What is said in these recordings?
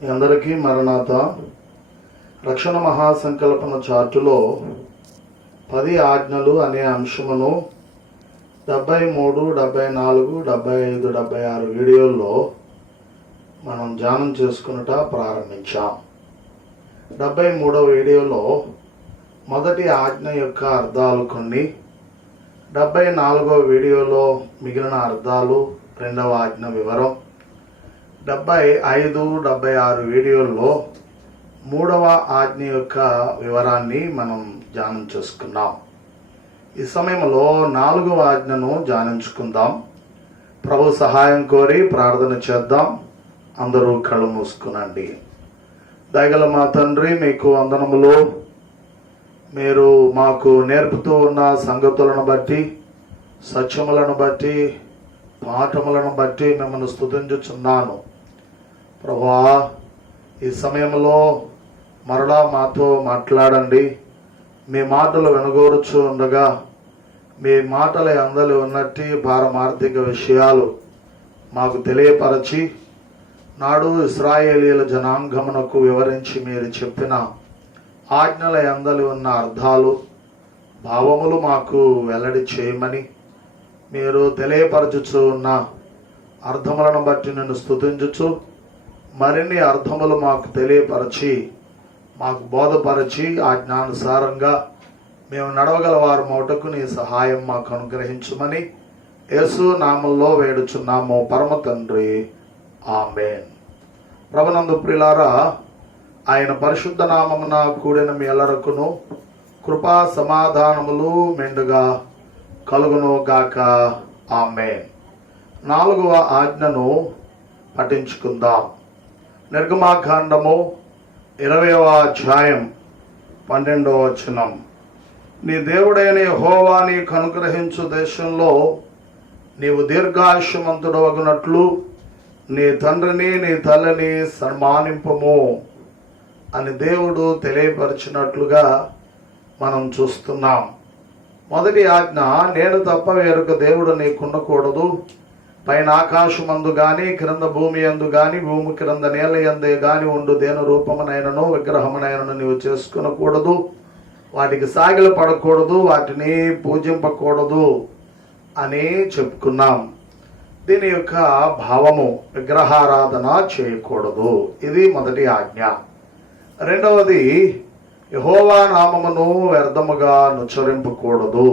మీ అందరికీ మరణాత. రక్షణ మహాసంకల్పన చార్టులో 10 ఆజ్ఞలు అనే అంశమును 73, 74, 75, 76 వీడియోల్లో మనం ధ్యానం చేసుకున్నట ప్రారంభించాం. 73వ వీడియోలో మొదటి ఆజ్ఞ యొక్క అర్థాలు కొన్ని, 74వ వీడియోలో మిగిలిన అర్థాలు, రెండవ ఆజ్ఞ వివరం, 75, 76 వీడియోల్లో మూడవ ఆజ్ఞ యొక్క వివరాన్ని మనం ధ్యానం చేసుకున్నాం. ఈ సమయంలో 4వ ఆజ్ఞను ధ్యానించుకుందాం. ప్రభు సహాయం కోరి ప్రార్థన చేద్దాం. అందరూ కళ్ళు మూసుకునండి. దయగల మా తండ్రి, మీకు వందనములు. మీరు మాకు నేర్పుతూ ఉన్న సంగతులను బట్టి, సత్యములను బట్టి, పాఠములను బట్టి మిమ్మల్ని స్తుతించుచున్నాను. ప్రభువా, ఈ సమయంలో మరలా మాతో మాట్లాడండి. మీ మాటలు వినగోరుచు ఉండగా మీ మాటల అందలి ఉన్నట్టి పారమార్థిక విషయాలు మాకు తెలియపరచి, నాడు ఇశ్రాయేలీయుల జనాంగమునకు వివరించి మీరు చెప్పిన ఆజ్ఞల అందలి ఉన్న అర్థాలు, భావములు మాకు వెల్లడి చేయమని మీరు తెలియపరచుచు ఉన్న అర్థములను బట్టి నిన్ను స్తుతించుచు, మరిన్ని అర్థములు మాకు తెలియపరచి, మాకు బోధపరచి, ఆజ్ఞానుసారంగా మేము నడవగల వారు మౌటకు నీ సహాయం మాకు అనుగ్రహించుమని యేసు నామములో వేడుచున్నాము పరమ తండ్రి, ఆమేన్. ప్రభునందు ప్రియులారా, ఆయన పరిశుద్ధ నామమున కూడిన మీ ఎల్లరకును కృపా సమాధానములు మెండుగా కలుగును గాక, ఆమేన్. 4వ ఆజ్ఞను పఠించుకుందాం. నిర్గమాకాండము 20వ అధ్యాయం 12వ వచనం. నీ దేవుడైన యెహోవా నీకు అనుగ్రహించు దేశంలో నీవు దీర్ఘాయుష్మంతుడవగునట్లు నీ తండ్రిని నీ తల్లిని సన్మానింపము అని దేవుడు తెలియపరిచినట్లుగా మనం చూస్తున్నాం. మొదటి ఆజ్ఞ, నేను తప్ప వేరొక దేవుడు నీకుండకూడదు. పైన ఆకాశమందు గాని, క్రింద భూమి యందు గాని, భూమి క్రింద నేల యందే గాని ఉండు దేని రూపమునైనను విగ్రహమునైనను నీవు చేసుకునకూడదు. వాటికి సాగిల పడకూడదు, వాటిని పూజింపకూడదు అని చెప్పుకున్నాం. దీని యొక్క భావము విగ్రహారాధన చేయకూడదు. ఇది మొదటి ఆజ్ఞ. రెండవది, యెహోవా నామమును వ్యర్థముగా నుచ్చరింపకూడదు.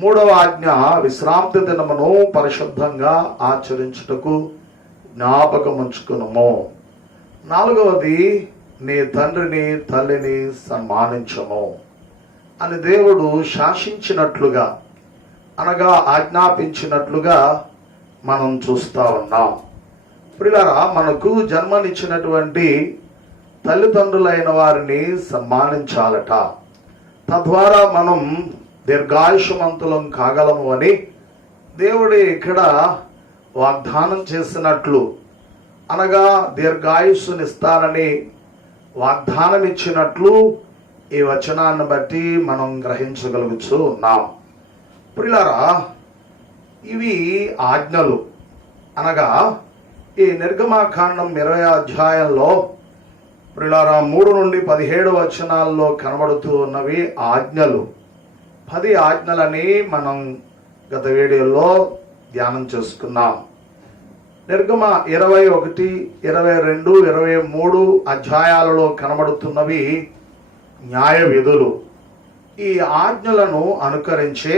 మూడవ ఆజ్ఞ, విశ్రాంతి దినమును పరిశుద్ధంగా ఆచరించుటకు జ్ఞాపకముంచుకునుము. నాలుగవది, నీ తండ్రిని తల్లిని సన్మానించము అని దేవుడు శాసించినట్లుగా, అనగా ఆజ్ఞాపించినట్లుగా మనం చూస్తూ ఉన్నాం. ప్రియులారా, మనకు జన్మనిచ్చినటువంటి తల్లిదండ్రులైన వారిని సన్మానించాలట. తద్వారా మనం దీర్ఘాయుష్మంతులం కాగలము అని దేవుడు ఇక్కడ వాగ్దానం చేసినట్లు, అనగా దీర్ఘాయుస్సునిస్తానని వాగ్దానం ఇచ్చినట్లు ఈ వచనాన్ని బట్టి మనం గ్రహించగలుగుతూ ఉన్నాం. ప్రియులారా, ఇవి ఆజ్ఞలు. అనగా ఈ నిర్గమాకాండం 20వ అధ్యాయంలో ప్రియులారా 3 నుండి 17 వచనాల్లో కనబడుతూ ఉన్నవి ఆజ్ఞలు. 10 ఆజ్ఞలని మనం గత వీడియోలో ధ్యానం చేసుకున్నాం. నిర్గమ 21, 22, 23 అధ్యాయాలలో కనబడుతున్నవి న్యాయ విధులు. ఈ ఆజ్ఞలను అనుకరించే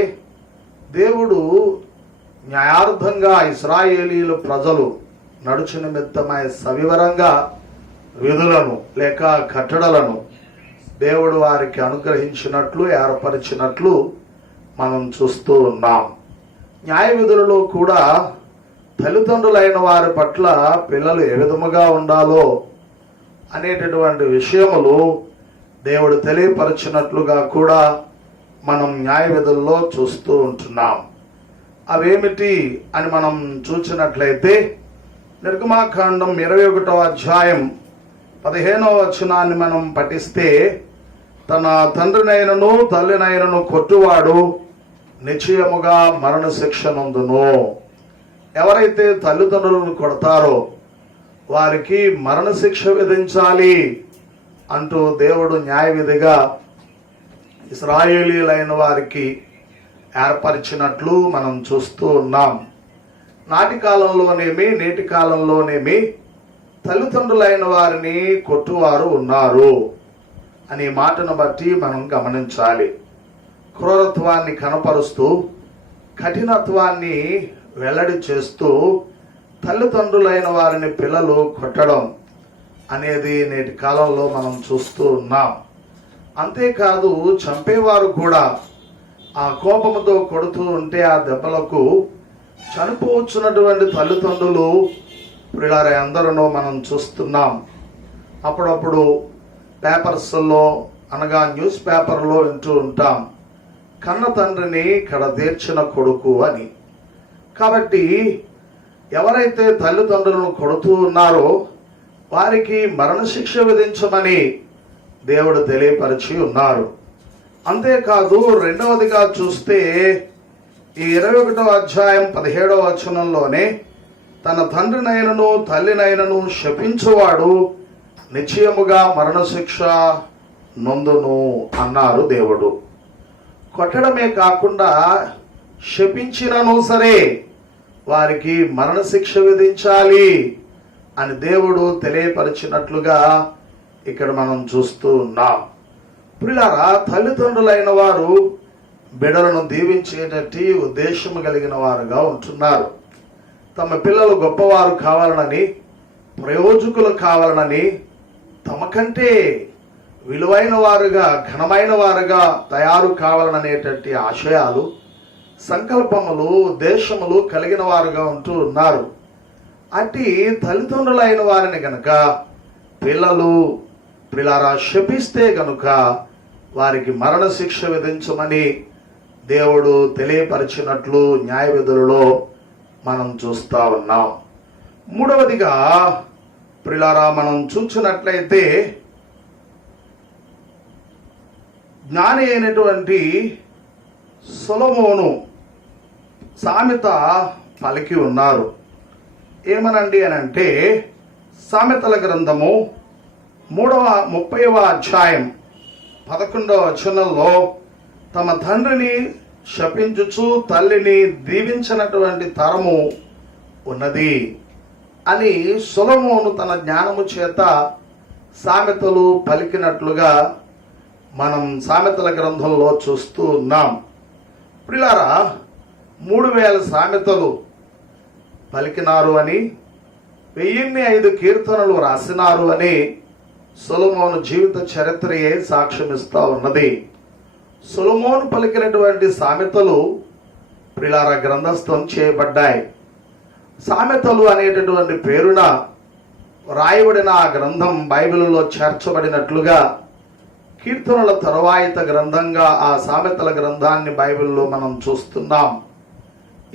దేవుడు న్యాయార్థంగా ఇశ్రాయేలీయుల ప్రజలు నడుచు నిమిత్తమై సవివరంగా విధులను లేక కట్టడలను దేవుడు వారికి అనుగ్రహించినట్లు, ఏర్పరిచినట్లు మనం చూస్తూ ఉన్నాం. న్యాయ విధులలో కూడా తల్లిదండ్రులైన వారి పట్ల పిల్లలు ఏ విధముగా ఉండాలో అనేటటువంటి విషయములు దేవుడు తెలియపరిచినట్లుగా కూడా మనం న్యాయ విధుల్లో చూస్తూ ఉంటున్నాం. అవేమిటి అని మనం చూసినట్లయితే, నిర్గమాకాండం 21వ అధ్యాయం 15వ వచనాన్ని మనం పఠిస్తే, తన తండ్రినైనను తల్లినైనను కొట్టువాడు నిశ్చయముగా మరణ శిక్ష నందును. ఎవరైతే తల్లిదండ్రులను కొడతారో వారికి మరణశిక్ష విధించాలి అంటూ దేవుడు న్యాయ విధిగా ఇశ్రాయేలీయులైన వారికి ఏర్పరిచినట్లు మనం చూస్తూ ఉన్నాం. నాటి కాలంలోనేమి నేటి కాలంలోనేమి తల్లిదండ్రులైన వారిని కొట్టువారు ఉన్నారు అనే మాటను బట్టి మనం గమనించాలి. క్రూరత్వాన్ని కనపరుస్తూ కఠినత్వాన్ని వెల్లడి చేస్తూ తల్లిదండ్రులైన వారిని పిల్లలు కొట్టడం అనేది నేటి కాలంలో మనం చూస్తూ ఉన్నాం. అంతేకాదు చంపేవారు కూడా ఆ కోపంతో కొడుతూ ఉంటే ఆ దెబ్బలకు చనిపోవచ్చున్నటువంటి తల్లిదండ్రులు పిల్లలు అందరూ మనం చూస్తున్నాం. అప్పుడప్పుడు పేపర్స్లో అనగా న్యూస్ పేపర్లో వింటూ ఉంటాం, కన్న తండ్రిని కడతీర్చిన కొడుకు అని. కాబట్టి ఎవరైతే తల్లిదండ్రులను కొడుతూ ఉన్నారో వారికి మరణశిక్ష విధించమని దేవుడు తెలియపరిచి ఉన్నారు. అంతేకాదు రెండవదిగా చూస్తే ఈ 21వ అధ్యాయం 17వ వచనంలోనే తన తండ్రినైనను తల్లినైనను శపించువాడు నిశ్చయముగా మరణశిక్ష నొందును అన్నారు దేవుడు. కొట్టడమే కాకుండా శపించినను సరే వారికి మరణశిక్ష విధించాలి అని దేవుడు తెలియపరిచినట్లుగా ఇక్కడ మనం చూస్తూ ఉన్నాం. ప్రియులారా, తల్లిదండ్రులైన వారు బిడ్డలను దీవించేటట్టి ఉద్దేశం కలిగిన వారుగా ఉంటున్నారు. తమ పిల్లలు గొప్పవారు కావాలనని, ప్రయోజకులు కావాలనని, తమకంటే విలువైన వారుగా ఘనమైన వారుగా తయారు కావాలనేటట్టి ఆశయాలు, సంకల్పములు, ఉద్దేశములు కలిగిన వారుగా ఉంటూ ఉన్నారు. అట్టి తల్లిదండ్రులైన వారిని గనుక పిల్లలారా శపిస్తే గనుక వారికి మరణశిక్ష విధించమని దేవుడు తెలియపరిచినట్లు న్యాయ విధులలో మనం చూస్తా ఉన్నాం. మూడవదిగా ప్రియులారా మనం చూసినట్లయితే జ్ఞాని అయినటువంటి సొలొమోను సామెత పలికి ఉన్నారు. ఏమనండి అని అంటే, సామెతల గ్రంథము 30వ అధ్యాయం 11వ వచనంలో తమ తండ్రిని శపించుచు తల్లిని దీవించినటువంటి తరము ఉన్నది అని సొలొమోను తన జ్ఞానము చేత సామెతలు పలికినట్లుగా మనం సామెతల గ్రంథంలో చూస్తూ ఉన్నాం. ప్రియులారా, 3000 సామెతలు పలికినారు అని, 1005 కీర్తనలు రాసినారు అని సొలొమోను జీవిత చరిత్రయే సాక్ష్యమిస్తా ఉన్నది. సొలొమోను పలికినటువంటి సామెతలు ప్రియులారా గ్రంథస్థం చేయబడ్డాయి. సామెతలు అనేటటువంటి పేరున రాయబడిన ఆ గ్రంథం బైబిల్లో చేర్చబడినట్లుగా కీర్తనల తరువాయిత గ్రంథంగా ఆ సామెతల గ్రంథాన్ని బైబిల్లో మనం చూస్తున్నాం.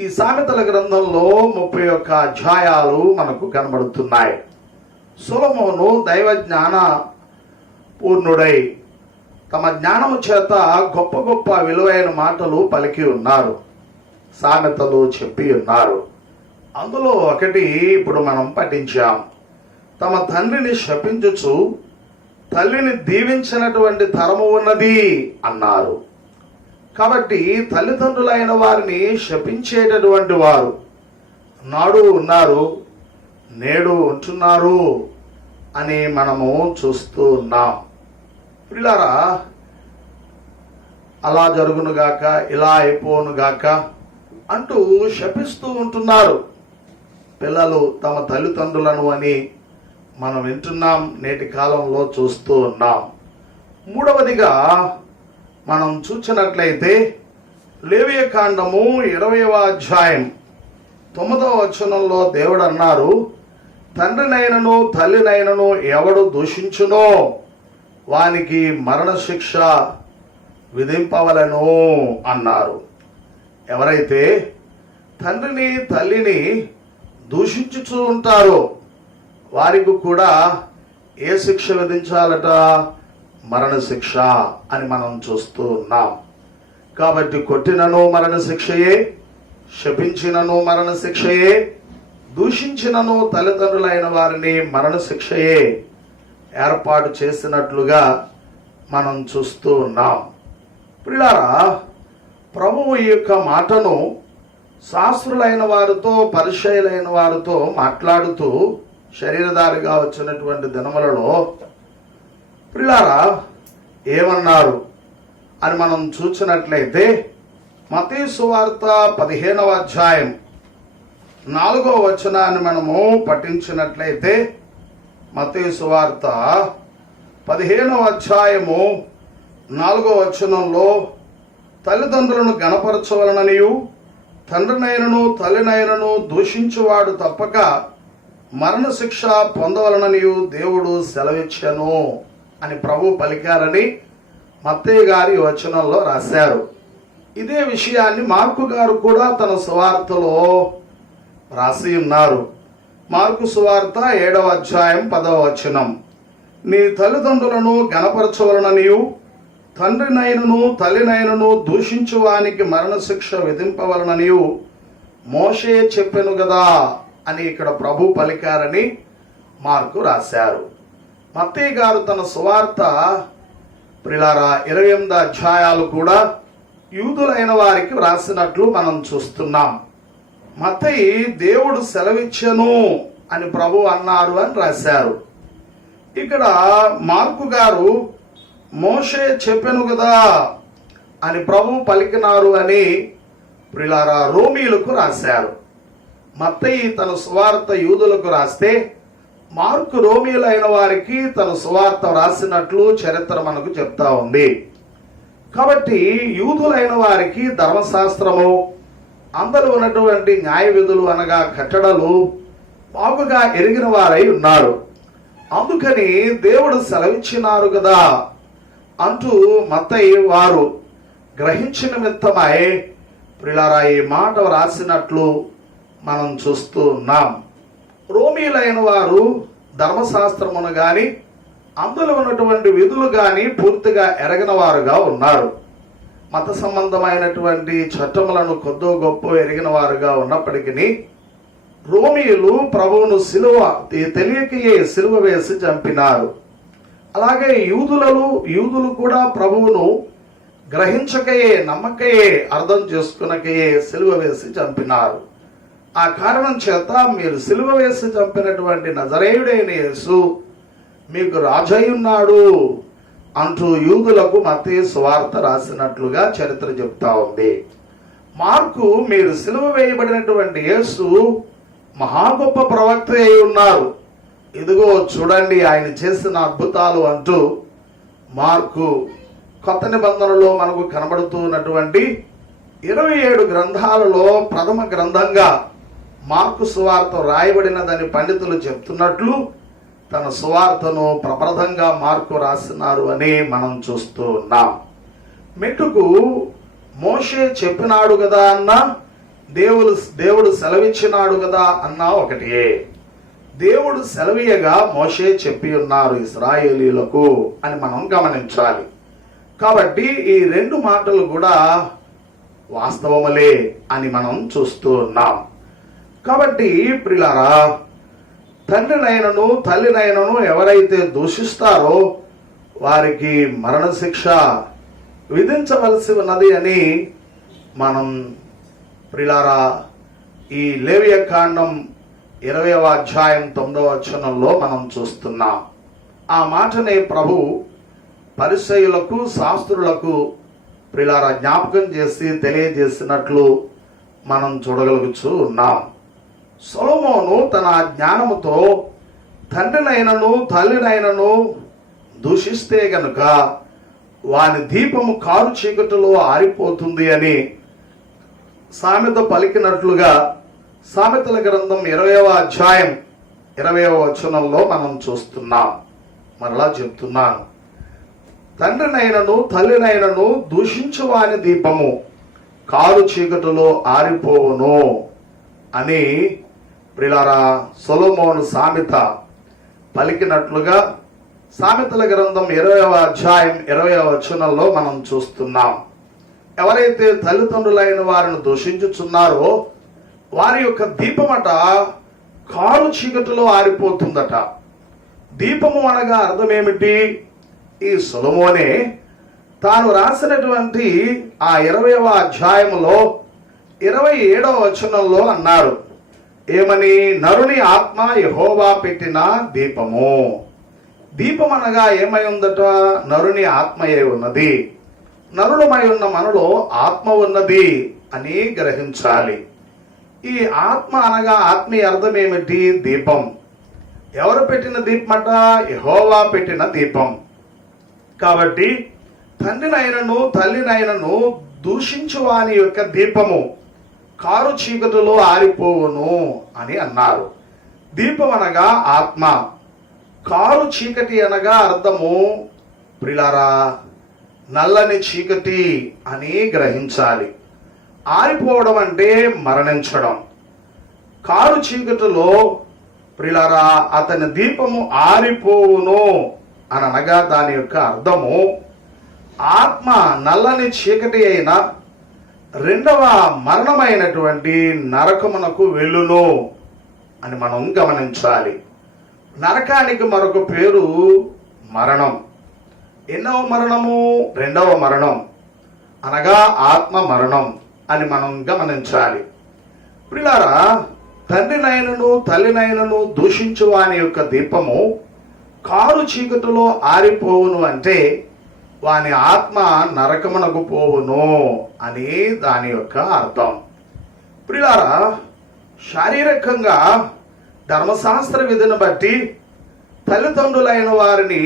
ఈ సామెతల గ్రంథంలో 31 అధ్యాయాలు మనకు కనబడుతున్నాయి. సొలొమోను దైవ జ్ఞాన పూర్ణుడై తమ జ్ఞానము చేత గొప్ప గొప్ప విలువైన మాటలు పలికి ఉన్నారు, సామెతలు చెప్పి ఉన్నారు. అందులో ఒకటి ఇప్పుడు మనం పఠించాం. తమ తండ్రిని శపించుచు తల్లిని దీవించినటువంటి తరము ఉన్నది అన్నారు. కాబట్టి తల్లిదండ్రులైన వారిని శపించేటటువంటి వారు నాడు ఉన్నారు, నేడు ఉంటున్నారు అని మనము చూస్తూ ఉన్నాం. పిల్లరా, అలా జరుగునుగాక, ఇలా అయిపోనుగాక అంటూ శపిస్తూ ఉంటున్నారు పిల్లలు తమ తల్లిదండ్రులను అని మనం వింటున్నాం, నేటి కాలంలో చూస్తూ ఉన్నాం. మూడవదిగా మనం చూసినట్లయితే లేవియకాండము 20వ అధ్యాయం 9వ వచనంలో దేవుడు అన్నారు, తండ్రినైనను తల్లినైనను ఎవడు దూషించునో వానికి మరణశిక్ష విధింపవలెను అన్నారు. ఎవరైతే తండ్రిని తల్లిని దూషించుచూ ఉంటారో వారికి కూడా ఏ శిక్ష విధించాలట? మరణశిక్ష అని మనం చూస్తూ ఉన్నాం. కాబట్టి కొట్టినను మరణశిక్షయే, శపించినను మరణశిక్షయే, దూషించినను తల్లిదండ్రులైన వారిని మరణశిక్షయే ఏర్పాటు చేసినట్లుగా మనం చూస్తూ ఉన్నాం. ప్రియులారా, ప్రభువు ఈ యొక్క మాటను శాస్త్రులైన వారితో పరిచయులైన వారితో మాట్లాడుతూ శరీరధారిగా వచ్చినటువంటి దినములలో ప్రియులారా ఏమన్నారు అని మనం చూసినట్లయితే మత్తయి సువార్త 15వ అధ్యాయం 4వ వచనాన్ని మనము పఠించినట్లయితే మత్తయి సువార్త 15వ అధ్యాయము 4వ వచనంలో తల్లిదండ్రులను గణపరచవలననియు తండ్రినైనను తల్లినైనను దూషించువాడు తప్పక మరణశిక్ష పొందవలననియు దేవుడు సెలవిచ్చెను అని ప్రభు పలికారని మత్తయి గారి వచనంలో రాశారు. ఇదే విషయాన్ని మార్కు గారు కూడా తన సువార్తలో రాసి ఉన్నారు. మార్కు సువార్త 7వ అధ్యాయం 10వ వచనం, నీ తల్లిదండ్రులను గణపరచవలననియు తండ్రినైనను తల్లినైనను దూషించువానికి మరణశిక్ష విధింపవలననియు మోషే చెప్పెను గదా అని ఇక్కడ ప్రభు పలికారని మార్కు రాశారు. మత్తయి గారు తన సువార్త ప్రియులారా 28 అధ్యాయాలు కూడా యూదులైన వారికి వ్రాసినట్లు మనం చూస్తున్నాం. మత్తయి దేవుడు సెలవిచ్చెను అని ప్రభు అన్నారు అని రాశారు. ఇక్కడ మార్కు గారు మోషే చెప్పెను కదా అని ప్రభు పలికినారు అని ప్రియులారా రోమీలకు రాశారు. మత్తయి తన సువార్త యూదులకు రాస్తే మార్కు రోమీలైన వారికి తన సువార్త రాసినట్లు చరిత్ర మనకు చెప్తా ఉంది. కాబట్టి యూదులైన వారికి ధర్మశాస్త్రము, అందరూ ఉన్నటువంటి న్యాయ విధులు అనగా కట్టడలు బాగుగా ఎరిగిన వారై ఉన్నారు. అందుకని దేవుడు సెలవిచ్చినారు కదా అంటూ మత్తయి వారు గ్రహించిన నిమిత్తమై ప్రియులారా ఈ మాట రాసినట్లు మనం చూస్తూ ఉన్నాం. రోమీలైన వారు ధర్మశాస్త్రమును గాని అందులో ఉన్నటువంటి విధులు గాని పూర్తిగా ఎరగిన వారుగా ఉన్నారు. మత సంబంధమైనటువంటి చట్టములను కొద్దో గొప్ప ఎరిగిన వారుగా ఉన్నప్పటికీ రోమీయులు ప్రభువును తెలియకయే సిలువ వేసి చంపినారు. అలాగే యూదులు కూడా ప్రభువును గ్రహించకయే, నమ్మకయే, అర్థం చేసుకునకయే సిలువ వేసి చంపినారు. ఆ కారణం చేత మీరు సిలువ వేసి చంపినటువంటి నజరేయుడైన యేసు మీకు రాజయ్యున్నాడు అంటూ యూదులకు మత్తయి సువార్త రాసినట్లుగా చరిత్ర చెప్తా ఉంది. మార్కు మీరు సిలువ వేయబడినటువంటి యేసు మహా గొప్ప ప్రవక్త అయి ఉన్నారు, ఇదిగో చూడండి ఆయన చేసిన అద్భుతాలు అంటూ మార్కు కొత్త నిబంధనలో మనకు కనబడుతూ ఉన్నటువంటి 27 గ్రంథాలలో ప్రథమ గ్రంథంగా మార్కు సువార్త రాయబడినదని పండితులు చెప్తున్నట్లు తన సువార్తను ప్రప్రథంగా మార్కు రాసినారు అని మనం చూస్తూ ఉన్నాం. మెట్టుకు మోషే చెప్పినాడు కదా అన్నా, దేవుడు సెలవిచ్చినాడు కదా అన్నా ఒకటే. దేవుడు సెలవీయగా మోషే చెప్పి ఉన్నారు ఇశ్రాయేలీలకు అని మనం గమనించాలి. కాబట్టి ఈ 2 మాటలు కూడా వాస్తవములే అని మనం చూస్తూ ఉన్నాం. కాబట్టి ప్రియులారా, తండ్రినైనను తల్లినైనను ఎవరైతే దూషిస్తారో వారికి మరణశిక్ష విధించవలసి ఉన్నది అని మనం ప్రియులారా ఈ లేవియకాండం 20వ అధ్యాయం 9వ వచనంలో మనం చూస్తున్నాం. ఆ మాటనే ప్రభు పరిసయ్యులకు శాస్త్రులకు ప్రియులారా జ్ఞాపకం చేసి తెలియజేసినట్లు మనం చూడగలుగుతూ ఉన్నాం. సొలొమోను తన జ్ఞానముతో తండ్రినైనను తల్లినైనను దూషిస్తే గనుక వాని దీపము కారు చీకటిలో ఆరిపోతుంది అని సామెత పలికినట్లుగా సామెతల గ్రంథం 20వ అధ్యాయం 20వ వచనంలో మనం చూస్తున్నాం. మరలా చెప్తున్నాను, తండ్రినైనను తల్లినైనను దూషించు వాని దీపము కారు చీకటిలో ఆరిపోవును అని ప్రియులారా సొలొమోను సామెత పలికినట్లుగా సామెతల గ్రంథం 20వ అధ్యాయం 20వ వచనంలో మనం చూస్తున్నాం. ఎవరైతే తల్లిదండ్రులైన వారిని దూషించుచున్నారో వారి యొక్క దీపమట కారు చీకటిలో ఆరిపోతుందట. దీపము అనగా అర్థం ఏమిటి? ఈ సొలొమోనే తాను రాసినటువంటి ఆ 20వ అధ్యాయములో 27వ వచనంలో అన్నారు. ఏమని? నరుని ఆత్మ యెహోవా పెట్టిన దీపము. దీపం అనగా ఏమై ఉందట? నరుని ఆత్మయే ఉన్నది. నరులమై ఉన్న మనలో ఆత్మ ఉన్నది అని గ్రహించాలి. ఈ ఆత్మ అనగా ఆత్మీయ అర్థం ఏమిటి? దీపం. ఎవరు పెట్టిన దీపమట? యెహోవా పెట్టిన దీపం. కాబట్టి తండ్రినైనను తల్లినైనను దూషించు వాని యొక్క దీపము కారు చీకటిలో ఆరిపోవును అని అన్నారు. దీపం అనగా ఆత్మ, కారు చీకటి అనగా అర్థము ప్రిలారా నల్లని చీకటి అని గ్రహించాలి. ఆరిపోవడం అంటే మరణించడం. కారు చీకటిలో ప్రిలారా అతని దీపము ఆరిపోవును అని అనగా దాని యొక్క అర్థము ఆత్మ నల్లని చీకటి అయిన రెండవ మరణమైనటువంటి నరకమునకు వెళ్ళును అని మనం గమనించాలి. నరకానికి మరొక పేరు మరణం. ఎన్నవ మరణము? రెండవ మరణం అనగా ఆత్మ మరణం అని మనం గమనించాలి. ప్రియులారా, తండ్రినైనను తల్లినైనను దూషించు వాని యొక్క దీపము కారు చీకటిలో ఆరిపోవును అంటే వాని ఆత్మ నరకమునకు పోవును అని దాని యొక్క అర్థం. ప్రియులారా, శారీరకంగా ధర్మశాస్త్ర విధిని బట్టి తల్లిదండ్రులైన వారిని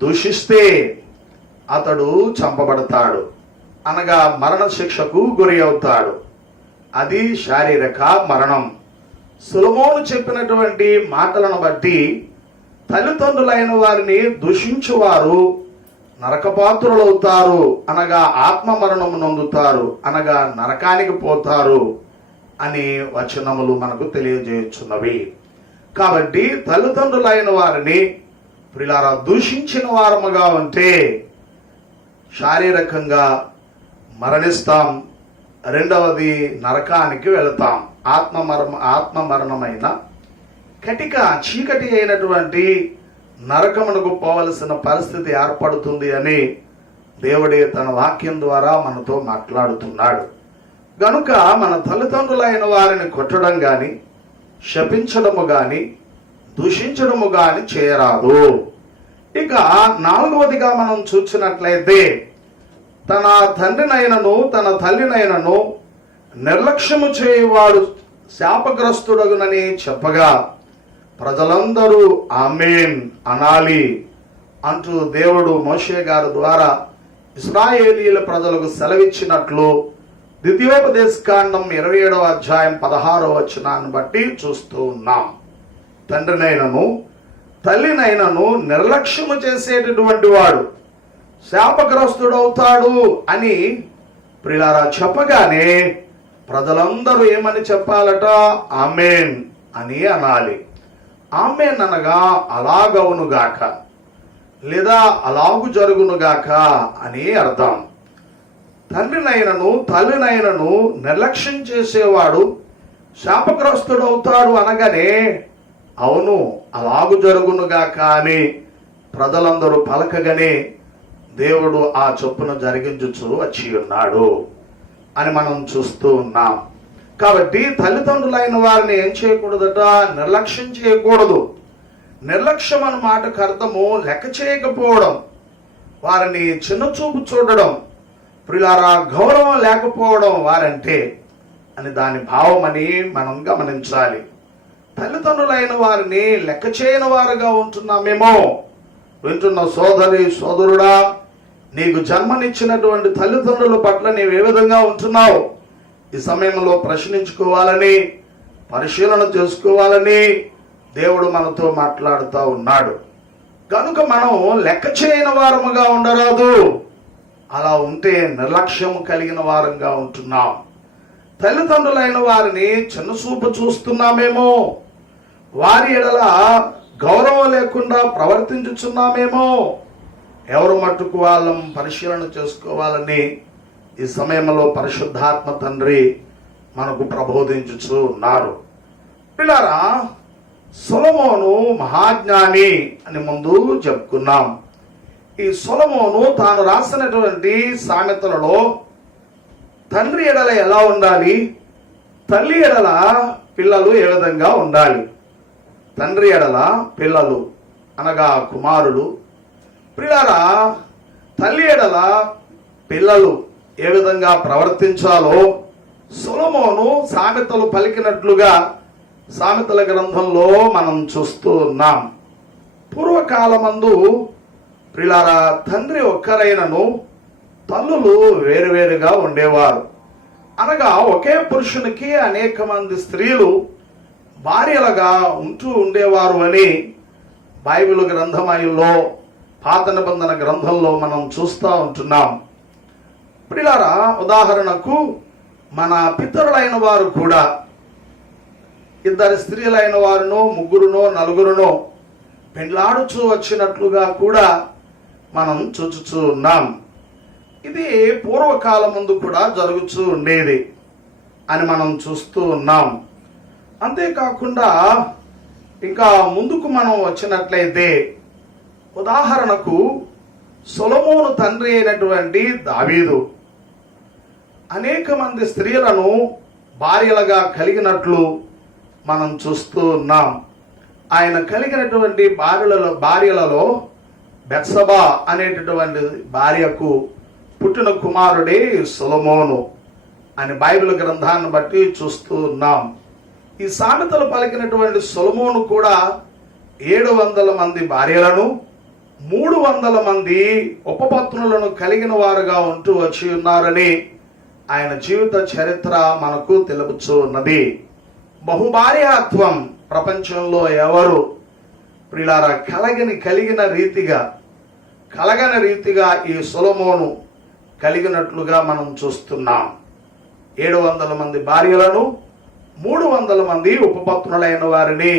దూషిస్తే అతడు చంపబడతాడు, అనగా మరణ శిక్షకు గురి అవుతాడు. అది శారీరక మరణం. సొలొమోను చెప్పినటువంటి మాటలను బట్టి తల్లిదండ్రులైన వారిని దూషించువారు నరకపాత్రులవుతారు, అనగా ఆత్మ మరణము నొందుతారు, అనగా నరకానికి పోతారు అని వచనములు మనకు తెలియజేయుచున్నవి. కాబట్టి తల్లిదండ్రులైన వారిని ప్రియులారా దూషించిన వారముగా ఉంటే శారీరకంగా మరణిస్తాం. రెండవది నరకానికి వెళతాం. ఆత్మ మరణమైన కటిక చీకటి అయినటువంటి నరకమునకు పోవలసిన పరిస్థితి ఏర్పడుతుంది అని దేవుడే తన వాక్యం ద్వారా మనతో మాట్లాడుతున్నాడు. గనుక మన తల్లిదండ్రులైన వారిని కొట్టడం గాని, శపించడము గాని, దూషించడము గాని చేయరాదు. ఇక నాలుగవదిగా మనం చూసినట్లయితే తన తండ్రినైనను తన తల్లినైనను నిర్లక్ష్యము చేయువాడు శాపగ్రస్తుడగునని చెప్పగా ప్రజలందరూ ఆమేన్ అనాలి అంటూ దేవుడు మోషే గారి ద్వారా ఇశ్రాయేలీయుల ప్రజలకు సెలవిచ్చినట్లు ద్వితీయోపదేశకాండం 27వ అధ్యాయం 16వ వచనాన్ని బట్టి చూస్తూ ఉన్నాం. తండ్రినైనను తల్లినైనను నిర్లక్ష్యము చేసేటటువంటి వాడు శాపగ్రస్తుడవుతాడు అని ప్రియులారా చెప్పగానే ప్రజలందరూ ఏమని చెప్పాలట? ఆమేన్ అని అనాలి. ఆమేన్ అనగా అలాగవునుగాక లేదా అలాగు జరుగునుగాక అని అర్థం. తండ్రినైనను తల్లినైనను నిర్లక్ష్యం చేసేవాడు శాపగ్రస్తుడవుతాడు అనగానే అవును అలాగు జరుగునుగాక అని ప్రజలందరూ పలకగానే దేవుడు ఆ చొప్పున జరిగించుచు వచ్చి ఉన్నాడు అని మనం చూస్తూ ఉన్నాం. కాబట్టి తల్లిదండ్రులైన వారిని ఏం చేయకూడదట? నిర్లక్ష్యం చేయకూడదు. నిర్లక్ష్యం అన్న మాటకు అర్థము లెక్క చేయకపోవడం, వారిని చిన్నచూపు చూడడం, ప్రియులారా గౌరవం లేకపోవడం వారంటే అని దాని భావం అని మనం గమనించాలి. తల్లిదండ్రులైన వారిని లెక్క చేయని వారుగా ఉంటున్నామేమో. వింటున్న సోదరి సోదరుడా, నీకు జన్మనిచ్చినటువంటి తల్లిదండ్రుల పట్ల నీవు ఏ విధంగా ఉంటున్నావు? ఈ సమయంలో ప్రశ్నించుకోవాలని, పరిశీలన చేసుకోవాలని దేవుడు మనతో మాట్లాడుతూ ఉన్నాడు. కనుక మనం లెక్క చేయని వారముగా ఉండరాదు. అలా ఉంటే నిర్లక్ష్యం కలిగిన వారంగా ఉంటున్నాం. తల్లిదండ్రులైన వారిని చిన్నచూపు చూస్తున్నామేమో, వారి ఎడల గౌరవం లేకుండా ప్రవర్తించుచున్నామేమో. ఎవరు మట్టుకు వాళ్ళం పరిశీలన చేసుకోవాలని ఈ సమయంలో పరిశుద్ధాత్మ తండ్రి మనకు ప్రబోధించుచు ఉన్నారు. పిల్లారా, సొలొమోను మహాజ్ఞాని అని ముందు చెప్పుకున్నాం. ఈ సొలొమోను తాను రాసినటువంటి సామెతలలో తండ్రి ఎడల ఎలా ఉండాలి, తల్లి ఎడల పిల్లలు ఏ విధంగా ఉండాలి, తండ్రి ఎడల పిల్లలు అనగా కుమారులు, పిల్లారా తల్లి ఎడల పిల్లలు ఏ విధంగా ప్రవర్తించాలో సొలొమోను సామెతలు పలికినట్లుగా సామెతల గ్రంథంలో మనం చూస్తూ ఉన్నాం. పూర్వకాలమందు పిల్లారా తండ్రి ఒక్కరైనను తల్లులు వేరువేరుగా ఉండేవారు. అనగా ఒకే పురుషునికి అనేక మంది స్త్రీలు భార్యలుగా ఉంటూ ఉండేవారు అని బైబిల్ గ్రంథమయంలో పాత నిబంధన గ్రంథంలో మనం చూస్తూ ఉంటున్నాం. పిల్లారా, ఉదాహరణకు మన పితరులైన వారు కూడా ఇద్దరు స్త్రీలైన వారును, ముగ్గురునో నలుగురునో పెండ్లాడుచూ వచ్చినట్లుగా కూడా మనం చూచుచూ ఉన్నాం. ఇది పూర్వకాలం ముందు కూడా జరుగుతూ ఉండేది అని మనం చూస్తూ ఉన్నాం. అంతేకాకుండా ఇంకా ముందుకు మనం వచ్చినట్లయితే ఉదాహరణకు సొలొమోను తండ్రి అయినటువంటి దావీదు అనేక మంది స్త్రీలను భార్యలుగా కలిగినట్లు మనం చూస్తూ ఉన్నాం. ఆయన కలిగినటువంటి భార్యలలో బెత్షెబా అనేటటువంటి భార్యకు పుట్టిన కుమారుడే సొలొమోను అని బైబిల్ గ్రంథాన్ని బట్టి చూస్తూ ఉన్నాం. ఈ సామెతలు పలికినటువంటి సొలొమోను కూడా 700 మంది భార్యలను 300 మంది ఉపపత్నులను కలిగిన వారుగా ఉంటూ వచ్చి ఉన్నారని ఆయన జీవిత చరిత్ర మనకు తెలుపుచూ ఉన్నది. బహుభార్యాత్వం ప్రపంచంలో ఎవరు ప్రియులారా కలగని రీతిగా ఈ సొలొమోను కలిగినట్లుగా మనం చూస్తున్నాం. 700 మంది భార్యలను 300 మంది ఉపపత్నులైన వారిని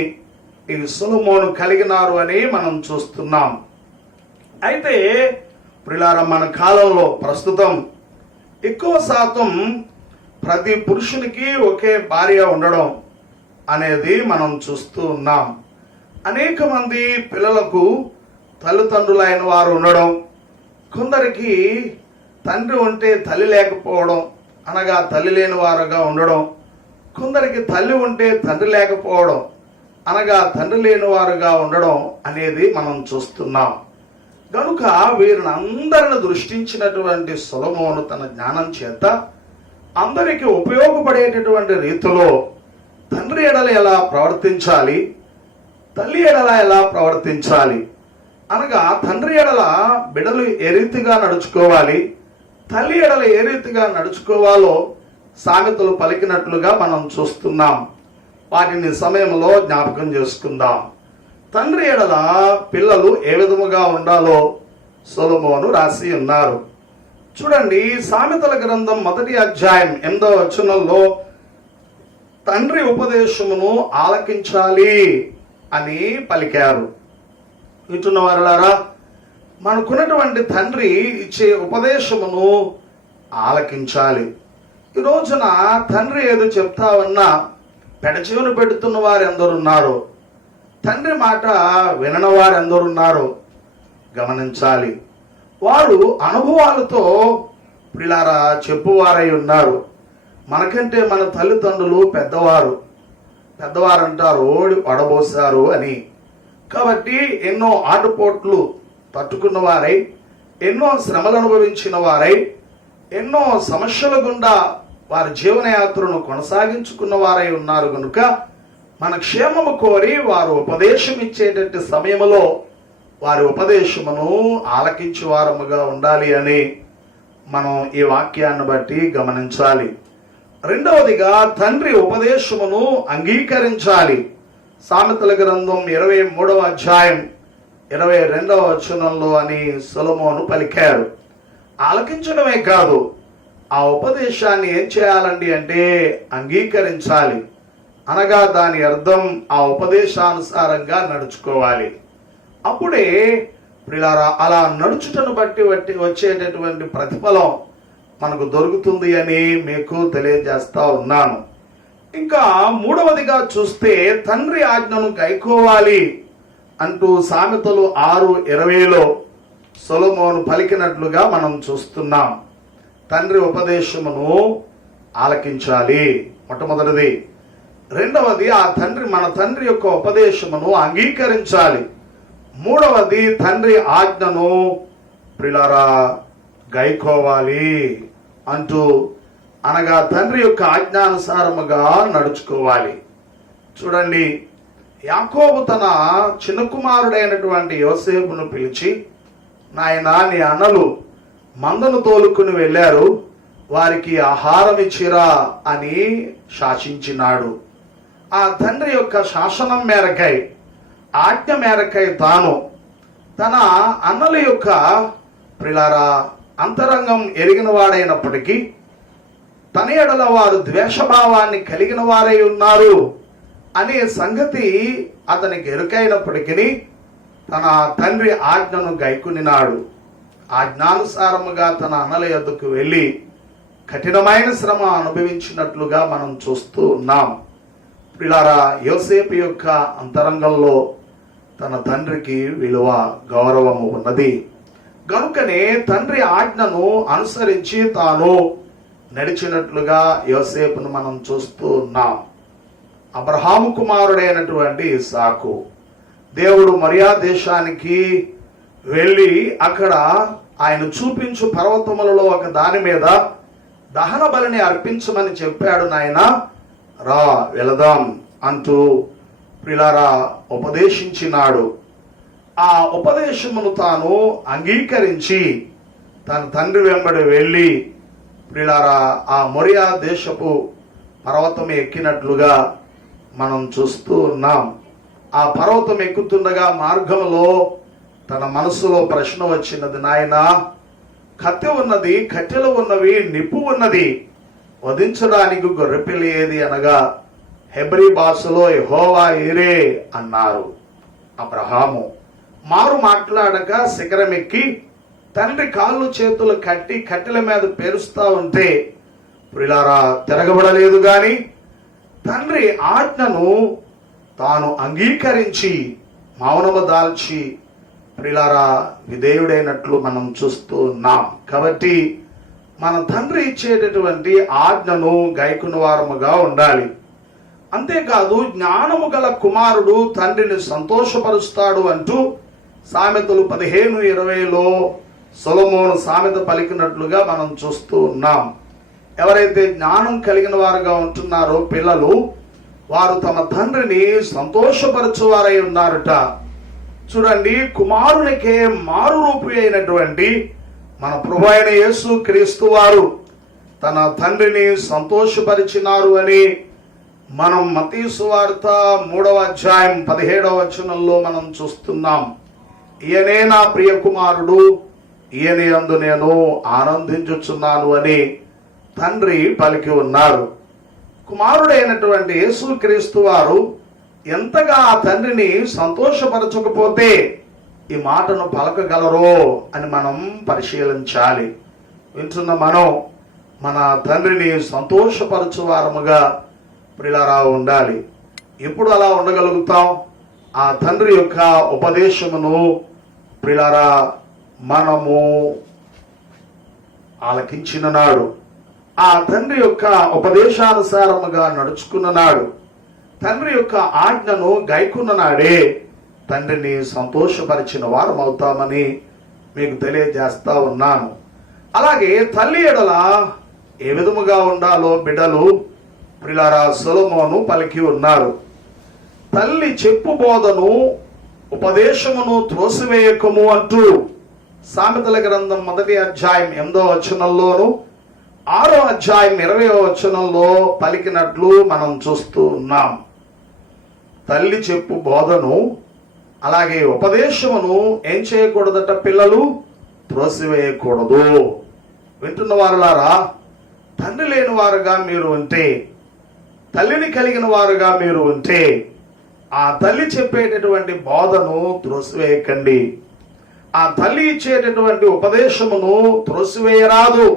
ఈ సొలొమోను కలిగినారు అని మనం చూస్తున్నాం. అయితే ప్రియులారా, మన కాలంలో ప్రస్తుతం ఎక్కువ శాతం ప్రతి పురుషునికి ఒకే భార్య ఉండడం అనేది మనం చూస్తూ ఉన్నాం. అనేక మంది పిల్లలకు తల్లిదండ్రులైన వారు ఉండడం, కొందరికి తండ్రి ఉంటే తల్లి లేకపోవడం అనగా తల్లి లేని వారుగా ఉండడం, కొందరికి తల్లి ఉంటే తండ్రి లేకపోవడం అనగా తండ్రి లేని వారుగా ఉండడం అనేది మనం చూస్తున్నాం. కనుక వీరిని అందరిని దృష్టించినటువంటి సొలొమోను తన జ్ఞానం చేత అందరికి ఉపయోగపడేటటువంటి రీతిలో తండ్రి ఎడల ఎలా ప్రవర్తించాలి, తల్లి ఎడల ఎలా ప్రవర్తించాలి అనగా తండ్రి ఎడల బిడ్డలు ఏ రీతిగా నడుచుకోవాలి, తల్లి ఎడల ఏ రీతిగా నడుచుకోవాలో సామెతలు పలికినట్లుగా మనం చూస్తున్నాం. వాటిని సమయంలో జ్ఞాపకం చేసుకుందాం. తండ్రి ఎడల పిల్లలు ఏ విధముగా ఉండాలో సొలొమోను రాసి ఉన్నారు. చూడండి, సామెతల గ్రంథం 1వ అధ్యాయం 8వ వచనంలో తండ్రి ఉపదేశమును ఆలకించాలి అని పలికారు. వింటున్న వారులారా, మనకున్నటువంటి తండ్రి ఇచ్చే ఉపదేశమును ఆలకించాలి. ఈ రోజున తండ్రి ఏదో చెప్తా ఉన్నా పెడచెవిన పెడుతున్న వారు ఎందరున్నారో, తండ్రి మాట వినని వారు ఎందరున్నారో గమనించాలి. వారు అనుభవాలతో పిల్లారా చెప్పువారై ఉన్నారు. మనకంటే మన తల్లిదండ్రులు పెద్దవారు అంటారు ఓడి పడబోసారు అని. కాబట్టి ఎన్నో ఆటుపోట్లు తట్టుకున్న వారై, ఎన్నో శ్రమలు అనుభవించిన వారై, ఎన్నో సమస్యల గుండా వారి జీవనయాత్రను కొనసాగించుకున్న వారై ఉన్నారు. కనుక మన క్షేమము కోరి వారు ఉపదేశం ఇచ్చేటటువంటి సమయంలో వారి ఉపదేశమును ఆలకించే వారముగా ఉండాలి అని మనం ఈ వాక్యాన్ని బట్టి గమనించాలి. రెండవదిగా తండ్రి ఉపదేశమును అంగీకరించాలి. సామెతల గ్రంథం 23వ అధ్యాయం 22వ వచనంలో అని సొలొమోను పలికారు. ఆలకించడమే కాదు, ఆ ఉపదేశాన్ని ఏం చేయాలండి అంటే అంగీకరించాలి. అనగా దాని అర్థం ఆ ఉపదేశానుసారంగా నడుచుకోవాలి. అప్పుడే ప్రియులారా అలా నడుచుటను బట్టి వచ్చేటటువంటి ప్రతిఫలం మనకు దొరుకుతుంది అని మీకు తెలియజేస్తా ఉన్నాను. ఇంకా మూడవదిగా చూస్తే తండ్రి ఆజ్ఞను గైకోవాలి అంటూ సామెతలు 6:20లో సొలొమోను పలికినట్లుగా మనం చూస్తున్నాం. తండ్రి ఉపదేశమును ఆలకించాలి మొట్టమొదటిది. రెండవది మన తండ్రి యొక్క ఉపదేశమును అంగీకరించాలి. మూడవది తండ్రి ఆజ్ఞను ప్రియులారా గైకోవాలి అంటూ, అనగా తండ్రి యొక్క ఆజ్ఞానుసారముగా నడుచుకోవాలి. చూడండి, యాకోబు తన చిన్న కుమారుడైనటువంటి యోసేపును పిలిచి, నాయనా, నీ అన్నలు మందను తోలుకుని వెళ్ళారు, వారికి ఆహారం ఇచ్చిరా అని శాసించినాడు. ఆ తండ్రి యొక్క శాసనం మేరకై, ఆజ్ఞ మేరకై తాను తన అన్నల యొక్క ప్రియులారా అంతరంగం ఎరిగిన వాడైనప్పటికీ తన ఎడల వారు ద్వేషభావాన్ని కలిగిన వారై ఉన్నారు అనే సంగతి అతనికి ఎరుకైనప్పటికీ తన తండ్రి ఆజ్ఞను గైకొనినాడు. ఆజ్ఞానుసారముగా తన అన్నల యొద్దకు వెళ్ళి కఠినమైన శ్రమ అనుభవించినట్లుగా మనం చూస్తూ ఉన్నాం. ప్రియులారా, యోసేపు యొక్క అంతరంగంలో తన తండ్రికి విలువ, గౌరవము ఉన్నది. గనుకనే తండ్రి ఆజ్ఞను అనుసరించి తాను నడిచినట్లుగా యోసేపును మనం చూస్తూ ఉన్నాం. అబ్రహాము కుమారుడైనటువంటి ఇస్సాకు దేవుడు మొరియా దేశానికి వెళ్ళి అక్కడ ఆయన చూపించు పర్వతములలో ఒక దాని మీద దహన బలిని అర్పించమని చెప్పాడు. నాయన రా వెళదాం అంటూ ప్రియులారా ఉపదేశించినాడు. ఆ ఉపదేశమును తాను అంగీకరించి తన తండ్రి వెంబడి వెళ్ళి ప్రియులారా ఆ మొరియా దేశపు పర్వతం ఎక్కినట్లుగా మనం చూస్తూ ఉన్నాం. ఆ పర్వతం ఎక్కుతుండగా మార్గంలో తన మనసులో ప్రశ్న వచ్చినది, నాయన, కత్తి ఉన్నది, కట్టెలు ఉన్నవి, నిప్పు ఉన్నది, వధించడానికి గొర్రెపిల్ల ఏది అనగా హెబ్రీ భాషలో యెహోవా ఈరే అన్నారు. అబ్రహాము మారు మాట్లాడక శిఖరం ఎక్కి తండ్రి కాళ్ళు చేతులు కట్టి కట్టెల మీద పేరుస్తా ఉంటే ప్రియులారా తిరగబడలేదు. గాని తండ్రి ఆజ్ఞను తాను అంగీకరించి మౌనము దాల్చి ప్రియులారా విధేయుడైనట్లు మనం చూస్తూ ఉన్నాం. కాబట్టి మన తండ్రి ఇచ్చేటటువంటి ఆజ్ఞను గైకుని వారముగా ఉండాలి. అంతేకాదు, జ్ఞానము గల కుమారుడు తండ్రిని సంతోషపరుస్తాడు అంటూ సామెతలు 15:20లో సొలొమోను సామెత పలికినట్లుగా మనం చూస్తూ ఉన్నాం. ఎవరైతే జ్ఞానం కలిగిన వారుగా ఉంటున్నారో పిల్లలు, వారు తమ తండ్రిని సంతోషపరచువారై ఉన్నారట. చూడండి, కుమారునికే మారు రూపు అయినటువంటి మన ప్రభు అయిన యేసు క్రీస్తు వారు తన తండ్రిని సంతోషపరిచినారు అని మనం మత్తయి సువార్త 3:17 మనం చూస్తున్నాం. ఈయనే నా ప్రియ కుమారుడు, ఈయన యందు నేను ఆనందించుచున్నాను అని తండ్రి పలికి ఉన్నారు. కుమారుడైనటువంటి యేసు క్రీస్తు వారు ఎంతగా ఆ తండ్రిని సంతోషపరచకపోతే ఈ మాటను పలకగలరో అని మనం పరిశీలించాలి. వింటున్న మనం మన తండ్రిని సంతోషపరచువారముగా ప్రియులారా ఉండాలి. ఎప్పుడు అలా ఉండగలుగుతాం? ఆ తండ్రి యొక్క ఉపదేశమును ప్రియులారా మనము ఆలకించిన నాడు, ఆ తండ్రి యొక్క ఉపదేశానుసారముగా నడుచుకున్న నాడు, తండ్రి యొక్క ఆజ్ఞను గైకున్న నాడే తండ్రిని సంతోషపరిచిన వారం అవుతామని మీకు తెలియజేస్తా ఉన్నాను. అలాగే తల్లి ఎడల ఏ విధముగా ఉండాలో బిడ్డలు ప్రియులారా సొలొమోను పలికి ఉన్నారు. తల్లి చెప్పు బోధను ఉపదేశమును త్రోసివేయకము అంటూ సామెతల గ్రంథం 1:8 6:20 పలికినట్లు మనం చూస్తూ ఉన్నాం. తల్లి చెప్పు బోధను అలాగే ఉపదేశమును ఏం చేయకూడదట? పిల్లలు త్రోసివేయకూడదు. వింటున్న వారులారా, తండ్రి లేని వారుగా మీరు ఉంటే, తల్లిని కలిగిన వారుగా మీరు ఉంటే, ఆ తల్లి చెప్పేటటువంటి బోధను త్రోసివేయకండి. ఆ తల్లి ఇచ్చేటటువంటి ఉపదేశమును త్రోసివేయరాదు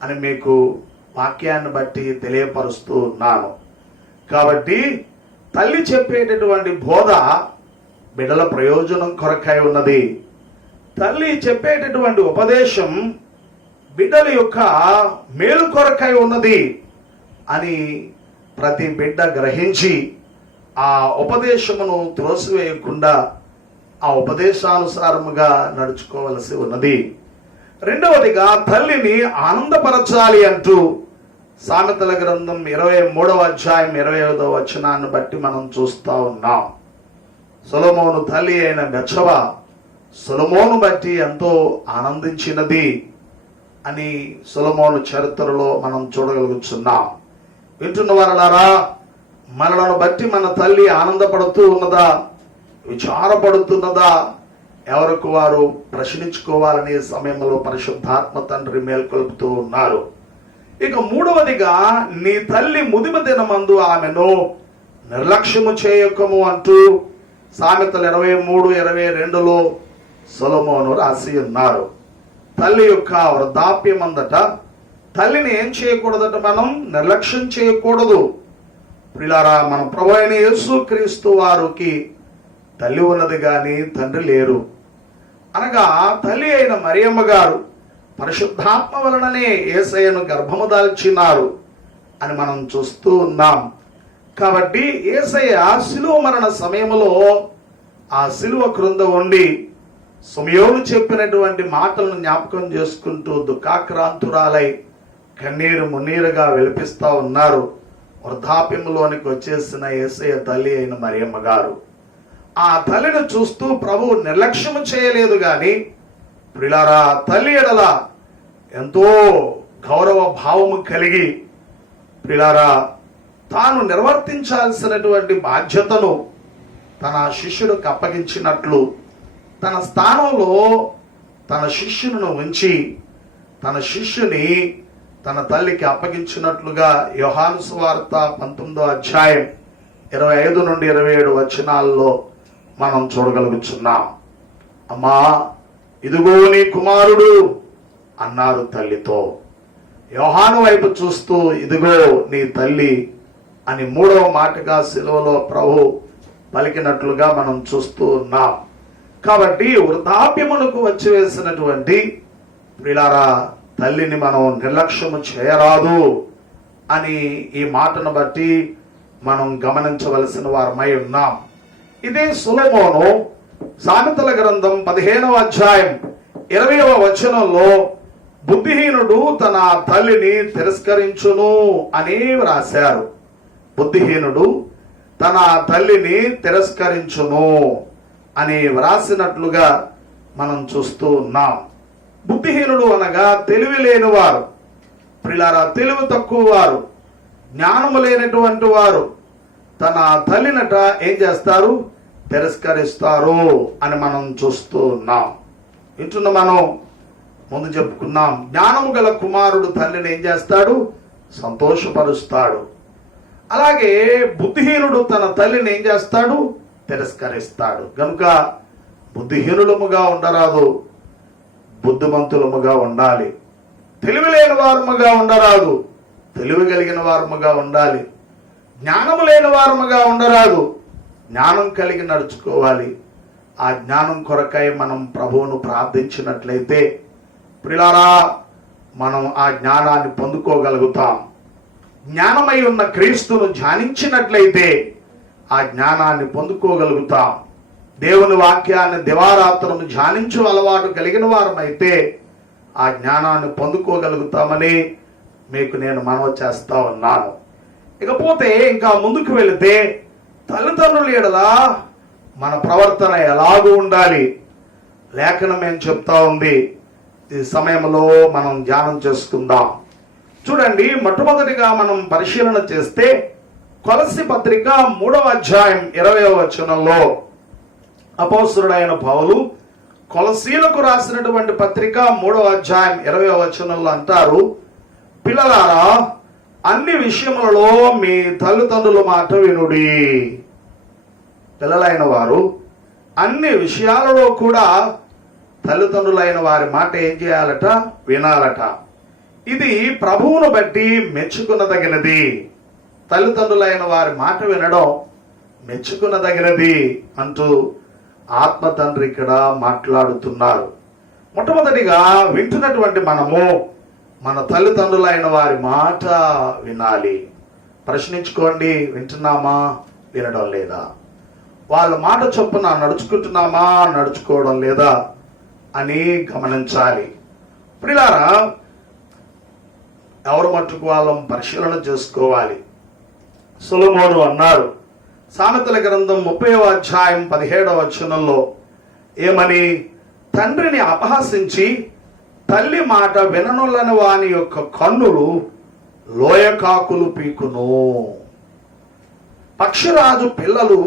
అని మీకు వాక్యాన్ని బట్టి తెలియపరుస్తూ ఉన్నాను. కాబట్టి తల్లి చెప్పేటటువంటి బోధ బిడ్డల ప్రయోజనం కొరకై ఉన్నది. తల్లి చెప్పేటటువంటి ఉపదేశం బిడ్డల యొక్క మేలు కొరకై ఉన్నది అని ప్రతి బిడ్డ గ్రహించి ఆ ఉపదేశమును త్రోసివేయకుండా ఆ ఉపదేశానుసారముగా నడుచుకోవలసి ఉన్నది. రెండవదిగా తల్లిని ఆనందపరచాలి అంటూ సామెతల గ్రంథం 23వ అధ్యాయం 25వ వచనాన్ని బట్టి మనం చూస్తా ఉన్నాం. సొలొమోను తల్లి అయిన బెత్షెబ సొలొమోను బట్టి ఎంతో ఆనందించినది అని సొలొమోను చరిత్రలో మనం చూడగలుగుతున్నాం. వింటున్న వారలారా, మనలను బట్టి మన తల్లి ఆనందపడుతూ ఉన్నదా, విచారపడుతున్నదా? ఎవరికి వారు ప్రశ్నించుకోవాలనే సమయంలో పరిశుద్ధాత్మ తండ్రి మేల్కొల్పుతూ ఉన్నారు. ఇక మూడవదిగా, నీ తల్లి ముదిమ దినమందు ఆమెను నిర్లక్ష్యము చేయకము అంటూ సామెతలు 23:22లో సొలొమోను రాసి ఉన్నారు. తల్లి యొక్క వృద్ధాప్యమందట తల్లిని ఏం చేయకూడదట? మనం నిర్లక్ష్యం చేయకూడదు. ప్రియులారా, మన ప్రభు అయిన యేసుక్రీస్తు వారికి తల్లి ఉన్నది కానీ తండ్రి లేరు. అనగా తల్లి అయిన మరియమ్మ గారు పరిశుద్ధాత్మ వలననే యేసయ్యను గర్భము దాల్చినారు అని మనం చూస్తూ ఉన్నాం. కాబట్టి యేసయ్య శిలువ మరణ సమయంలో ఆ శిలువ క్రింద ఉండి సమయోను చెప్పినటువంటి మాటలను జ్ఞాపకం చేసుకుంటూ దుఃఖాక్రాంతురాలై కన్నీరు మున్నీరుగా విలపిస్తా ఉన్నారు. వృద్ధాప్యంలోనికి వచ్చేసిన యేసయ్య తల్లి అయిన మరియమ్మ గారు ఆ తల్లిని చూస్తూ ప్రభువు నిర్లక్ష్యము చేయలేదు గాని, ప్రియులారా, తల్లి ఎడల ఎంతో గౌరవ భావము కలిగి ప్రియులారా తాను నిర్వర్తించాల్సినటువంటి బాధ్యతను తన శిష్యుడికి అప్పగించినట్లు తన స్థానంలో తన శిష్యులను ఉంచి తన శిష్యుని తన తల్లికి అప్పగించినట్లుగా యోహాను సువార్త 19వ అధ్యాయం 25 నుండి 27 వచనాల్లో మనం చూడగలుగుతున్నాం. అమ్మా, ఇదిగో నీ కుమారుడు అన్నారు తల్లితో. యోహాను వైపు చూస్తూ ఇదిగో నీ తల్లి అని 3వ మాటగా శిలువలో ప్రభు పలికినట్లుగా మనం చూస్తూ ఉన్నాం. కాబట్టి వృద్ధాప్యమునకు వచ్చి వేసినటువంటి ప్రియులారా తల్లిని మనం నిర్లక్ష్యము చేయరాదు అని ఈ మాటను బట్టి మనం గమనించవలసిన వారమై ఉన్నాం. ఇదే సొలొమోను సామెతల గ్రంథం 15వ అధ్యాయం 20వ వచనంలో బుద్ధిహీనుడు తన తల్లిని తిరస్కరించును అని వ్రాశారు. బుద్ధిహీనుడు తన తల్లిని తిరస్కరించును అని వ్రాసినట్లుగా మనం చూస్తూ ఉన్నాం. బుద్ధిహీనుడు అనగా తెలివి లేనివారు, ప్రియులారా తెలివి తక్కువ వారు, జ్ఞానము లేనటువంటి వారు తన తల్లినట ఏం చేస్తారు? తిరస్కరిస్తారు అని మనం చూస్తూ ఉన్నాం. వింటున్న మనం ముందు చెప్పుకున్నాం, జ్ఞానము గల కుమారుడు తల్లిని ఏం చేస్తాడు? సంతోషపరుస్తాడు. అలాగే బుద్ధిహీనుడు తన తల్లిని ఏం చేస్తాడు? తిరస్కరిస్తాడు. కనుక బుద్ధిహీనులముగా ఉండరాదు, బుద్ధిమంతులముగా ఉండాలి. తెలివి లేని వారముగా ఉండరాదు, తెలివి కలిగిన వారముగా ఉండాలి. జ్ఞానము లేని వారముగా ఉండరాదు, జ్ఞానం కలిగి నడుచుకోవాలి. ఆ జ్ఞానం కొరకై మనం ప్రభువును ప్రార్థించినట్లయితే ప్రియులారా మనం ఆ జ్ఞానాన్ని పొందుకోగలుగుతాం. జ్ఞానమై ఉన్న క్రీస్తును ధ్యానించినట్లయితే ఆ జ్ఞానాన్ని పొందుకోగలుగుతాం. దేవుని వాక్యాన్ని దివారాత్రము ధ్యానించు అలవాటు కలిగిన వారమైతే ఆ జ్ఞానాన్ని పొందుకోగలుగుతామని మీకు నేను మనవి చేస్తా ఉన్నాను. ఇకపోతే ఇంకా ముందుకు వెళితే తల్లిదండ్రుల ఎడల మన ప్రవర్తన ఎలాగూ ఉండాలి లేఖనం ఏం చెప్తా ఉంది. ఈ సమయంలో మనం ధ్యానం చేసుకుందాం. చూడండి, మొట్టమొదటిగా మనం పరిశీలన చేస్తే కొలస్సీ పత్రిక 3వ అధ్యాయం 20వ వచనంలో అపోస్తలుడైన పౌలు కొలస్సీలకు రాసినటువంటి పత్రిక 3వ అధ్యాయం 20వ వచనంలో అంటారు, పిల్లలారా అన్ని విషయములలో మీ తల్లిదండ్రుల మాట వినుడి. పిల్లలైన వారు అన్ని విషయాలలో కూడా తల్లిదండ్రులైన వారి మాట ఏం చేయాలట? వినాలట. ఇది ప్రభువును బట్టి మెచ్చుకునదగినది. తల్లిదండ్రులైన వారి మాట వినడం మెచ్చుకునదగినది అంటూ ఆత్మ తండ్రి ఇక్కడ మాట్లాడుతున్నారు. మొట్టమొదటిగా వింటున్నటువంటి మనము మన తల్లిదండ్రులైన వారి మాట వినాలి. ప్రశ్నించుకోండి, వింటున్నామా, వినడం లేదా? వాళ్ళ మాట చొప్పున నడుచుకుంటున్నామా, నడుచుకోవడం లేదా అని గమనించాలి. ప్రియులారా, ఎవరు మట్టుకు వాళ్ళం పరిశీలన చేసుకోవాలి. సొలొమోను అన్నారు, సామెతల గ్రంథం 30వ అధ్యాయం 17వ వచనంలో ఏమని? తండ్రిని అపహసించి తల్లి మాట విననొల్లని వాని యొక్క కన్నులు లోయకాకులు పీకును. పక్షిరాజు పిల్లలు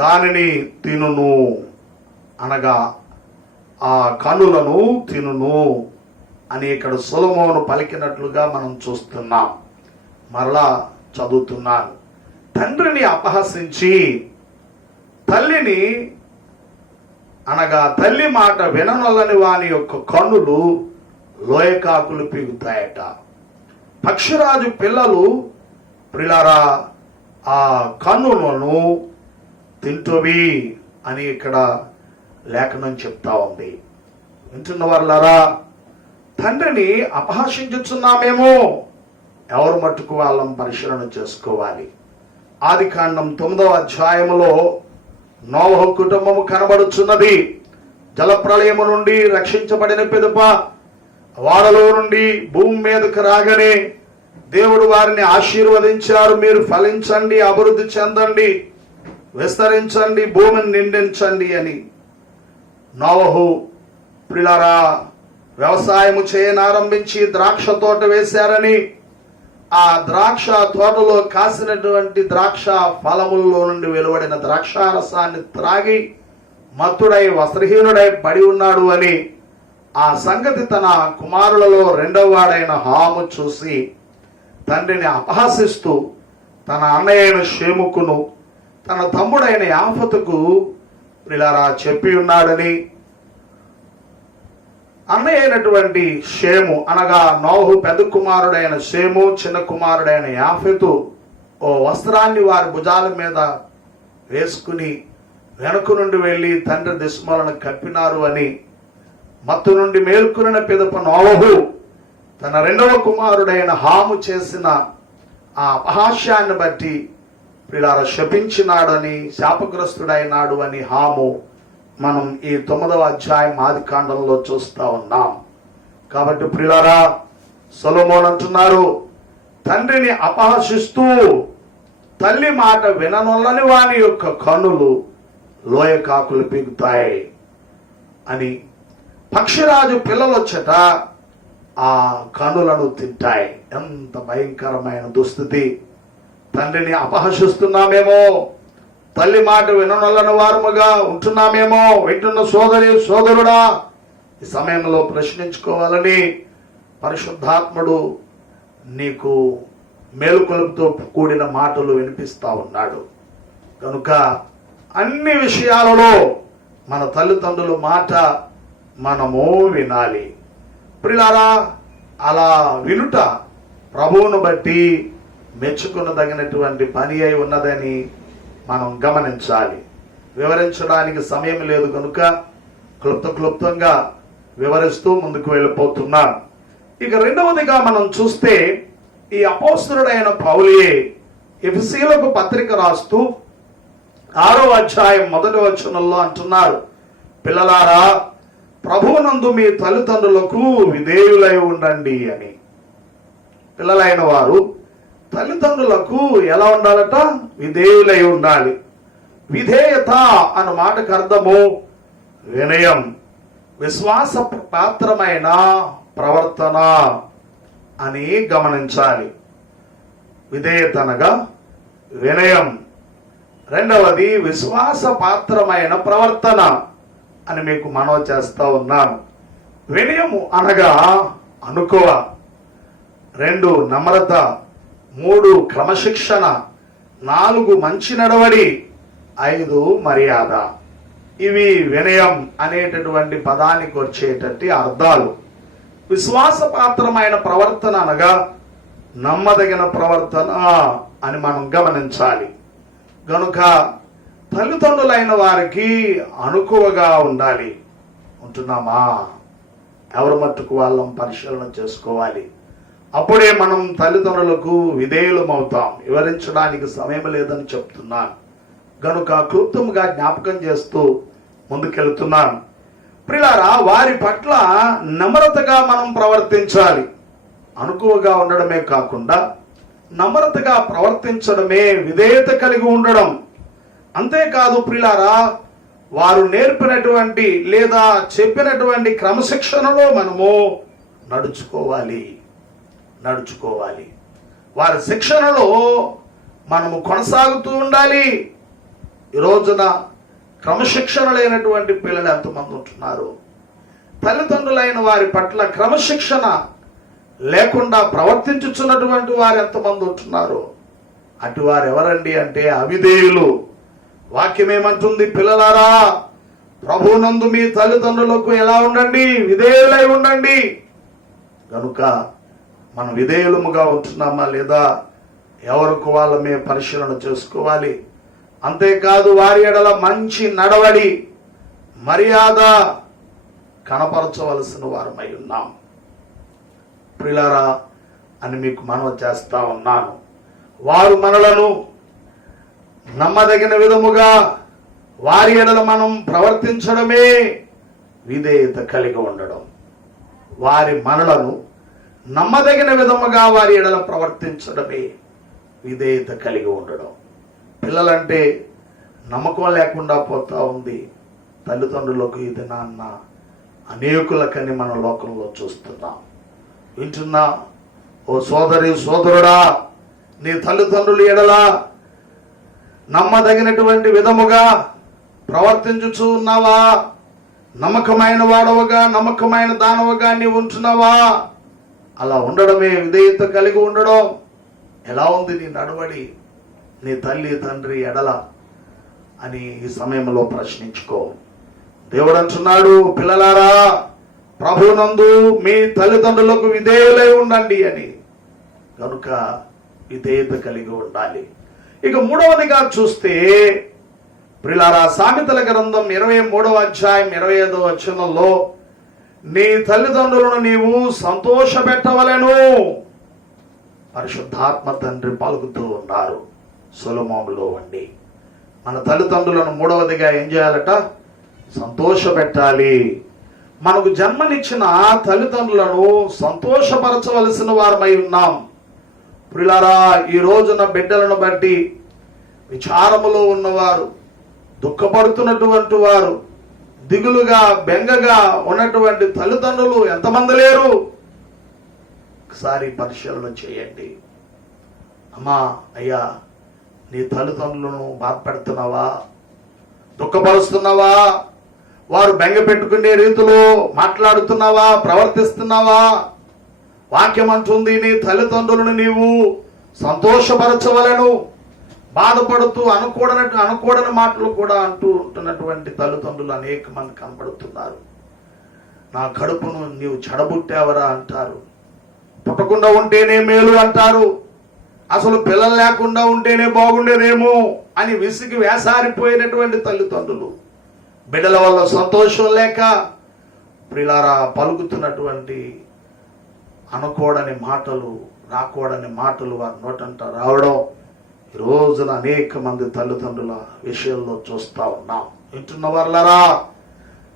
దానిని తినును, అనగా ఆ కన్నులను తినును అని ఇక్కడ సొలొమోను పలికినట్లుగా మనం చూస్తున్నాం. మరలా చదువుతున్నాను. తండ్రిని అపహసించి తల్లిని, అనగా తల్లి మాట విననొల్లని వాని యొక్క కన్నులు లోయకాకులు పీగుతాయట. పక్షిరాజు పిల్లలు ప్రియులారా ఆ కన్నులను తింటువి అని ఇక్కడ లేఖనం చెప్తా ఉంది. వింటున్న వాళ్ళారా, తండ్రిని అపహసించుచున్నామేమో, ఎవరు మట్టుకు వాళ్ళం పరిశీలన చేసుకోవాలి. ఆదికాండం 9వ అధ్యాయములో నోవహు కుటుంబము కనబడుచున్నది. జలప్రళయము నుండి రక్షించబడిన పిదప వాడలో నుండి భూమి మీదకు రాగానే దేవుడు వారిని ఆశీర్వదించారు. మీరు ఫలించండి, అభివృద్ధి చెందండి, విస్తరించండి, భూమిని నిండించండి అని. నోవహు ప్రియులారా వ్యవసాయము చేయనారంభించి ద్రాక్ష తోట వేశారని, ఆ ద్రాక్ష తోటలో కాసినటువంటి ద్రాక్ష ఫలముల్లో నుండి వెలువడిన ద్రాక్షారసాన్ని త్రాగి మత్తుడై వస్త్రహీనుడై పడి ఉన్నాడు అని ఆ సంగతి తన కుమారులలో రెండవ వాడైన హాము చూసి తండ్రిని అపహసిస్తూ తన అన్నయ్యైన షేముకును తన తమ్ముడైన యాఫతుకు ప్రియులారా చెప్పి ఉన్నాడని, అన్నయ్య అయినటువంటి షేము అనగా నోవహు పెద్ద కుమారుడైన షేము, చిన్న కుమారుడైన యాఫెతు ఓ వస్త్రాన్ని వారి భుజాల మీద వేసుకుని వెనుక నుండి వెళ్ళి తండ్రి దిస్మలను కప్పినారు అని, మత్తు నుండి మేల్కొనిన పిదప నోవహు తన రెండవ కుమారుడైన హాము చేసిన ఆ అపహాస్యాన్ని బట్టి ప్రియులారా శపించినాడని, శాపగ్రస్తుడైనాడు అని హాము మనం ఈ 9వ అధ్యాయం ఆదికాండంలో చూస్తా ఉన్నాం. కాబట్టి ప్రియులారా, సొలొమోను అంటున్నారు, తండ్రిని అపహసిస్తూ తల్లి మాట విననొల్లని వాని యొక్క కన్నులు లోయకాకులు పీగుతాయి అని. పక్షిరాజు పిల్లలొచ్చట ఆ కన్నులను తింటాయి. ఎంత భయంకరమైన దుస్థితి! తండ్రిని అపహసిస్తున్నామేమో, తల్లి మాట విననొల్లని వారముగా ఉంటున్నామేమో. వింటున్న సోదరి సోదరుడా, ఈ సమయంలో ప్రశ్నించుకోవాలని పరిశుద్ధాత్ముడు నీకు మేలుకొలుపుతో కూడిన మాటలు వినిపిస్తా ఉన్నాడు. కనుక అన్ని విషయాలలో మన తల్లిదండ్రుల మాట మనము వినాలి. ప్రియులారా, అలా వినుట ప్రభువును బట్టి మెచ్చుకునదగినటువంటి పని అయి ఉన్నదని మనం గమనించాలి. వివరించడానికి సమయం లేదు కనుక క్లుప్తంగా వివరిస్తూ ముందుకు వెళ్ళిపోతున్నాను. ఇక రెండవదిగా మనం చూస్తే ఈ అపోస్తలుడైన పౌలే ఎఫెసీయులకు పత్రిక రాస్తూ 6వ అధ్యాయం 1వ వచనంలో అంటున్నారు, పిల్లలారా ప్రభువునందు మీ తల్లిదండ్రులకు విధేయులై ఉండండి అని. పిల్లలైన వారు తల్లిదండ్రులకు ఎలా ఉండాలట? విధేయులై ఉండాలి. విధేయత అన్న మాటకు అర్థము వినయం, విశ్వాస పాత్రమైన ప్రవర్తన అని గమనించాలి. విధేయత అనగా వినయం, రెండవది విశ్వాస పాత్రమైన ప్రవర్తన అని మీకు మనవి చేస్తా ఉన్నాను. వినయము అనగా అనుకోవ, 2 నమ్రత, 3 క్రమశిక్షణ, 4 మంచి నడవడి, 5 మర్యాద. ఇవి వినయం అనేటటువంటి పదానికి వచ్చేటటువంటి అర్థాలు. విశ్వాసపాత్రమైన ప్రవర్తన అనగా నమ్మదగిన ప్రవర్తన అని మనం గమనించాలి. గనుక తల్లిదండ్రులైన వారికి అనుకువగా ఉండాలి. ఉంటున్నామా? ఎవరి మట్టుకు వాళ్ళం పరిశీలన చేసుకోవాలి. అప్పుడే మనం తల్లిదండ్రులకు విధేయులమవుతాం. వివరించడానికి సమయం లేదని చెప్తున్నాను గనుక క్లుప్తంగా జ్ఞాపకం చేస్తూ ముందుకెళ్తున్నాను. ప్రియులారా, వారి పట్ల నమ్రతగా మనం ప్రవర్తించాలి. అనుకువగా ఉండడమే కాకుండా నమ్రతగా ప్రవర్తించడమే విధేయత కలిగి ఉండడం. అంతేకాదు ప్రియులారా, వారు నేర్పినటువంటి లేదా చెప్పినటువంటి క్రమశిక్షణలో మనము నడుచుకోవాలి. వారి శిక్షణలో మనము కొనసాగుతూ ఉండాలి. ఈ రోజున క్రమశిక్షణ లేనటువంటి పిల్లలు ఎంతమంది ఉంటున్నారు? తల్లిదండ్రులైన వారి పట్ల క్రమశిక్షణ లేకుండా ప్రవర్తించుచున్నటువంటి వారు ఎంతమంది ఉంటున్నారు? అటు వారు ఎవరండి అంటే అవిధేయులు. వాక్యం ఏమంటుంది? పిల్లలారా, ప్రభువునందు మీ తల్లిదండ్రులకు ఎలా ఉండండి? విధేయులై ఉండండి. కనుక మనం విధేయులముగా ఉంటున్నామా లేదా ఎవరికి వాళ్ళమే పరిశీలన చేసుకోవాలి. అంతేకాదు వారి ఎడల మంచి నడవడి, మర్యాద కనపరచవలసిన వారమై ఉన్నాం. ప్రియులారా అని మీకు మనవి చేస్తా ఉన్నాను. వారు మనలను నమ్మదగిన విధముగా వారి ఎడల మనం ప్రవర్తించడమే విధేయత కలిగి ఉండడం. వారి మనలను నమ్మదగిన విధముగా వారి ఎడల ప్రవర్తించడమే విధేయత కలిగి ఉండడం. పిల్లలంటే నమ్మకం లేకుండా పోతా ఉంది. తల్లిదండ్రులకు ఇది నాన్న అనేకులకని మన లోకంలో చూస్తున్నాం, వింటున్నా. ఓ సోదరి సోదరుడా, నీ తల్లిదండ్రుల ఎడల నమ్మదగినటువంటి విధముగా ప్రవర్తించుచూ ఉన్నావా? నమ్మకమైన వాడవగా, నమ్మకమైన దానవగా నీవు ఉంటున్నావా? అలా ఉండడమే విధేయత కలిగి ఉండడం. ఎలా ఉంది నీ నడవడి నీ తల్లి తండ్రి ఎడల అని ఈ సమయంలో ప్రశ్నించుకో. దేవుడు అంటున్నాడు, పిల్లలారా, ప్రభువునందు మీ తల్లిదండ్రులకు విధేయులై ఉండండి అని. కనుక విధేయత కలిగి ఉండాలి. ఇక మూడవదిగా చూస్తే ప్రియులారా, సామెతల గ్రంథం 23వ అధ్యాయం 25వ వచనంలో నీ తల్లిదండ్రులను నీవు సంతోషపెట్టవలెను పరిశుద్ధాత్మ తండ్రి పలుకుతూ ఉన్నారు సొలొమోనులో వండి. మన తల్లిదండ్రులను మూడవదిగా ఏం చేయాలట? సంతోషపెట్టాలి. మనకు జన్మనిచ్చిన తల్లిదండ్రులను సంతోషపరచవలసిన వారమై ఉన్నాం. ప్రియులారా, ఈ రోజున బిడ్డలను బట్టి విచారములో ఉన్నవారు, దుఃఖపడుతున్నటువంటి వారు, దిగులుగా బెంగగా ఉన్నటువంటి తల్లిదండ్రులు ఎంతమంది లేరు? ఒకసారి పరిశీలన చేయండి. అమ్మా, అయ్యా, నీ తల్లిదండ్రులను బాధపెడుతున్నావా? దుఃఖపరుస్తున్నావా? వారు బెంగ పెట్టుకునే రీతిలో మాట్లాడుతున్నావా? ప్రవర్తిస్తున్నావా? వాక్యం అంటుంది, నీ తల్లిదండ్రులను నీవు సంతోషపరచవలెను. బాధపడుతూ అనకూడని మాటలు కూడా అంటూ ఉంటున్నటువంటి తల్లిదండ్రులు అనేక మంది కనబడుతున్నారు. నా కడుపును నీవు చెడబుట్టావరా అంటారు. పుట్టకుండా ఉంటేనే మేలు అంటారు. అసలు పిల్లలు లేకుండా ఉంటేనే బాగుండేదేమో అని విసిగి వేసారిపోయినటువంటి తల్లిదండ్రులు బిడ్డల వల్ల సంతోషం లేక ప్రియులారా పలుకుతున్నటువంటి అనకూడని మాటలు, రాకూడని మాటలు వారి నోటంట రావడం ఈ రోజున అనేక మంది తల్లిదండ్రుల విషయంలో చూస్తా ఉన్నాం. వింటున్న వాళ్ళరా,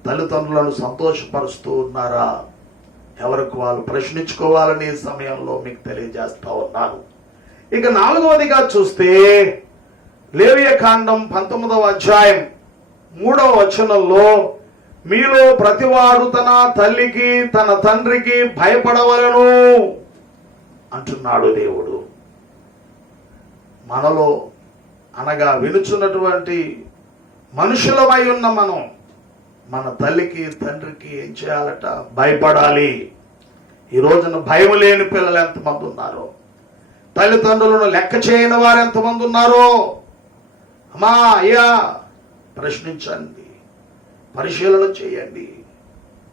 తల్లిదండ్రులను సంతోషపరుస్తూ ఉన్నారా? ఎవరికి వాళ్ళు ప్రశ్నించుకోవాలని ఈ సమయంలో మీకు తెలియజేస్తా ఉన్నాను. ఇక నాలుగవదిగా చూస్తే లేవియకాండం 19వ అధ్యాయం 3వ వచనంలో మీలో ప్రతివాడు తన తల్లికి తన తండ్రికి భయపడవలెను అంటున్నాడు దేవుడు. మనలో అనగా వినుచున్నటువంటి మనుషులమై ఉన్న మనం మన తల్లికి తండ్రికి ఏం చేయాలట? భయపడాలి. ఈ రోజున భయం లేని పిల్లలు ఎంతమంది ఉన్నారో, తల్లిదండ్రులను లెక్క చేయని వారు ఎంతమంది ఉన్నారో. అమ్మా, అయ్యా, ప్రశ్నించండి, పరిశీలన చేయండి.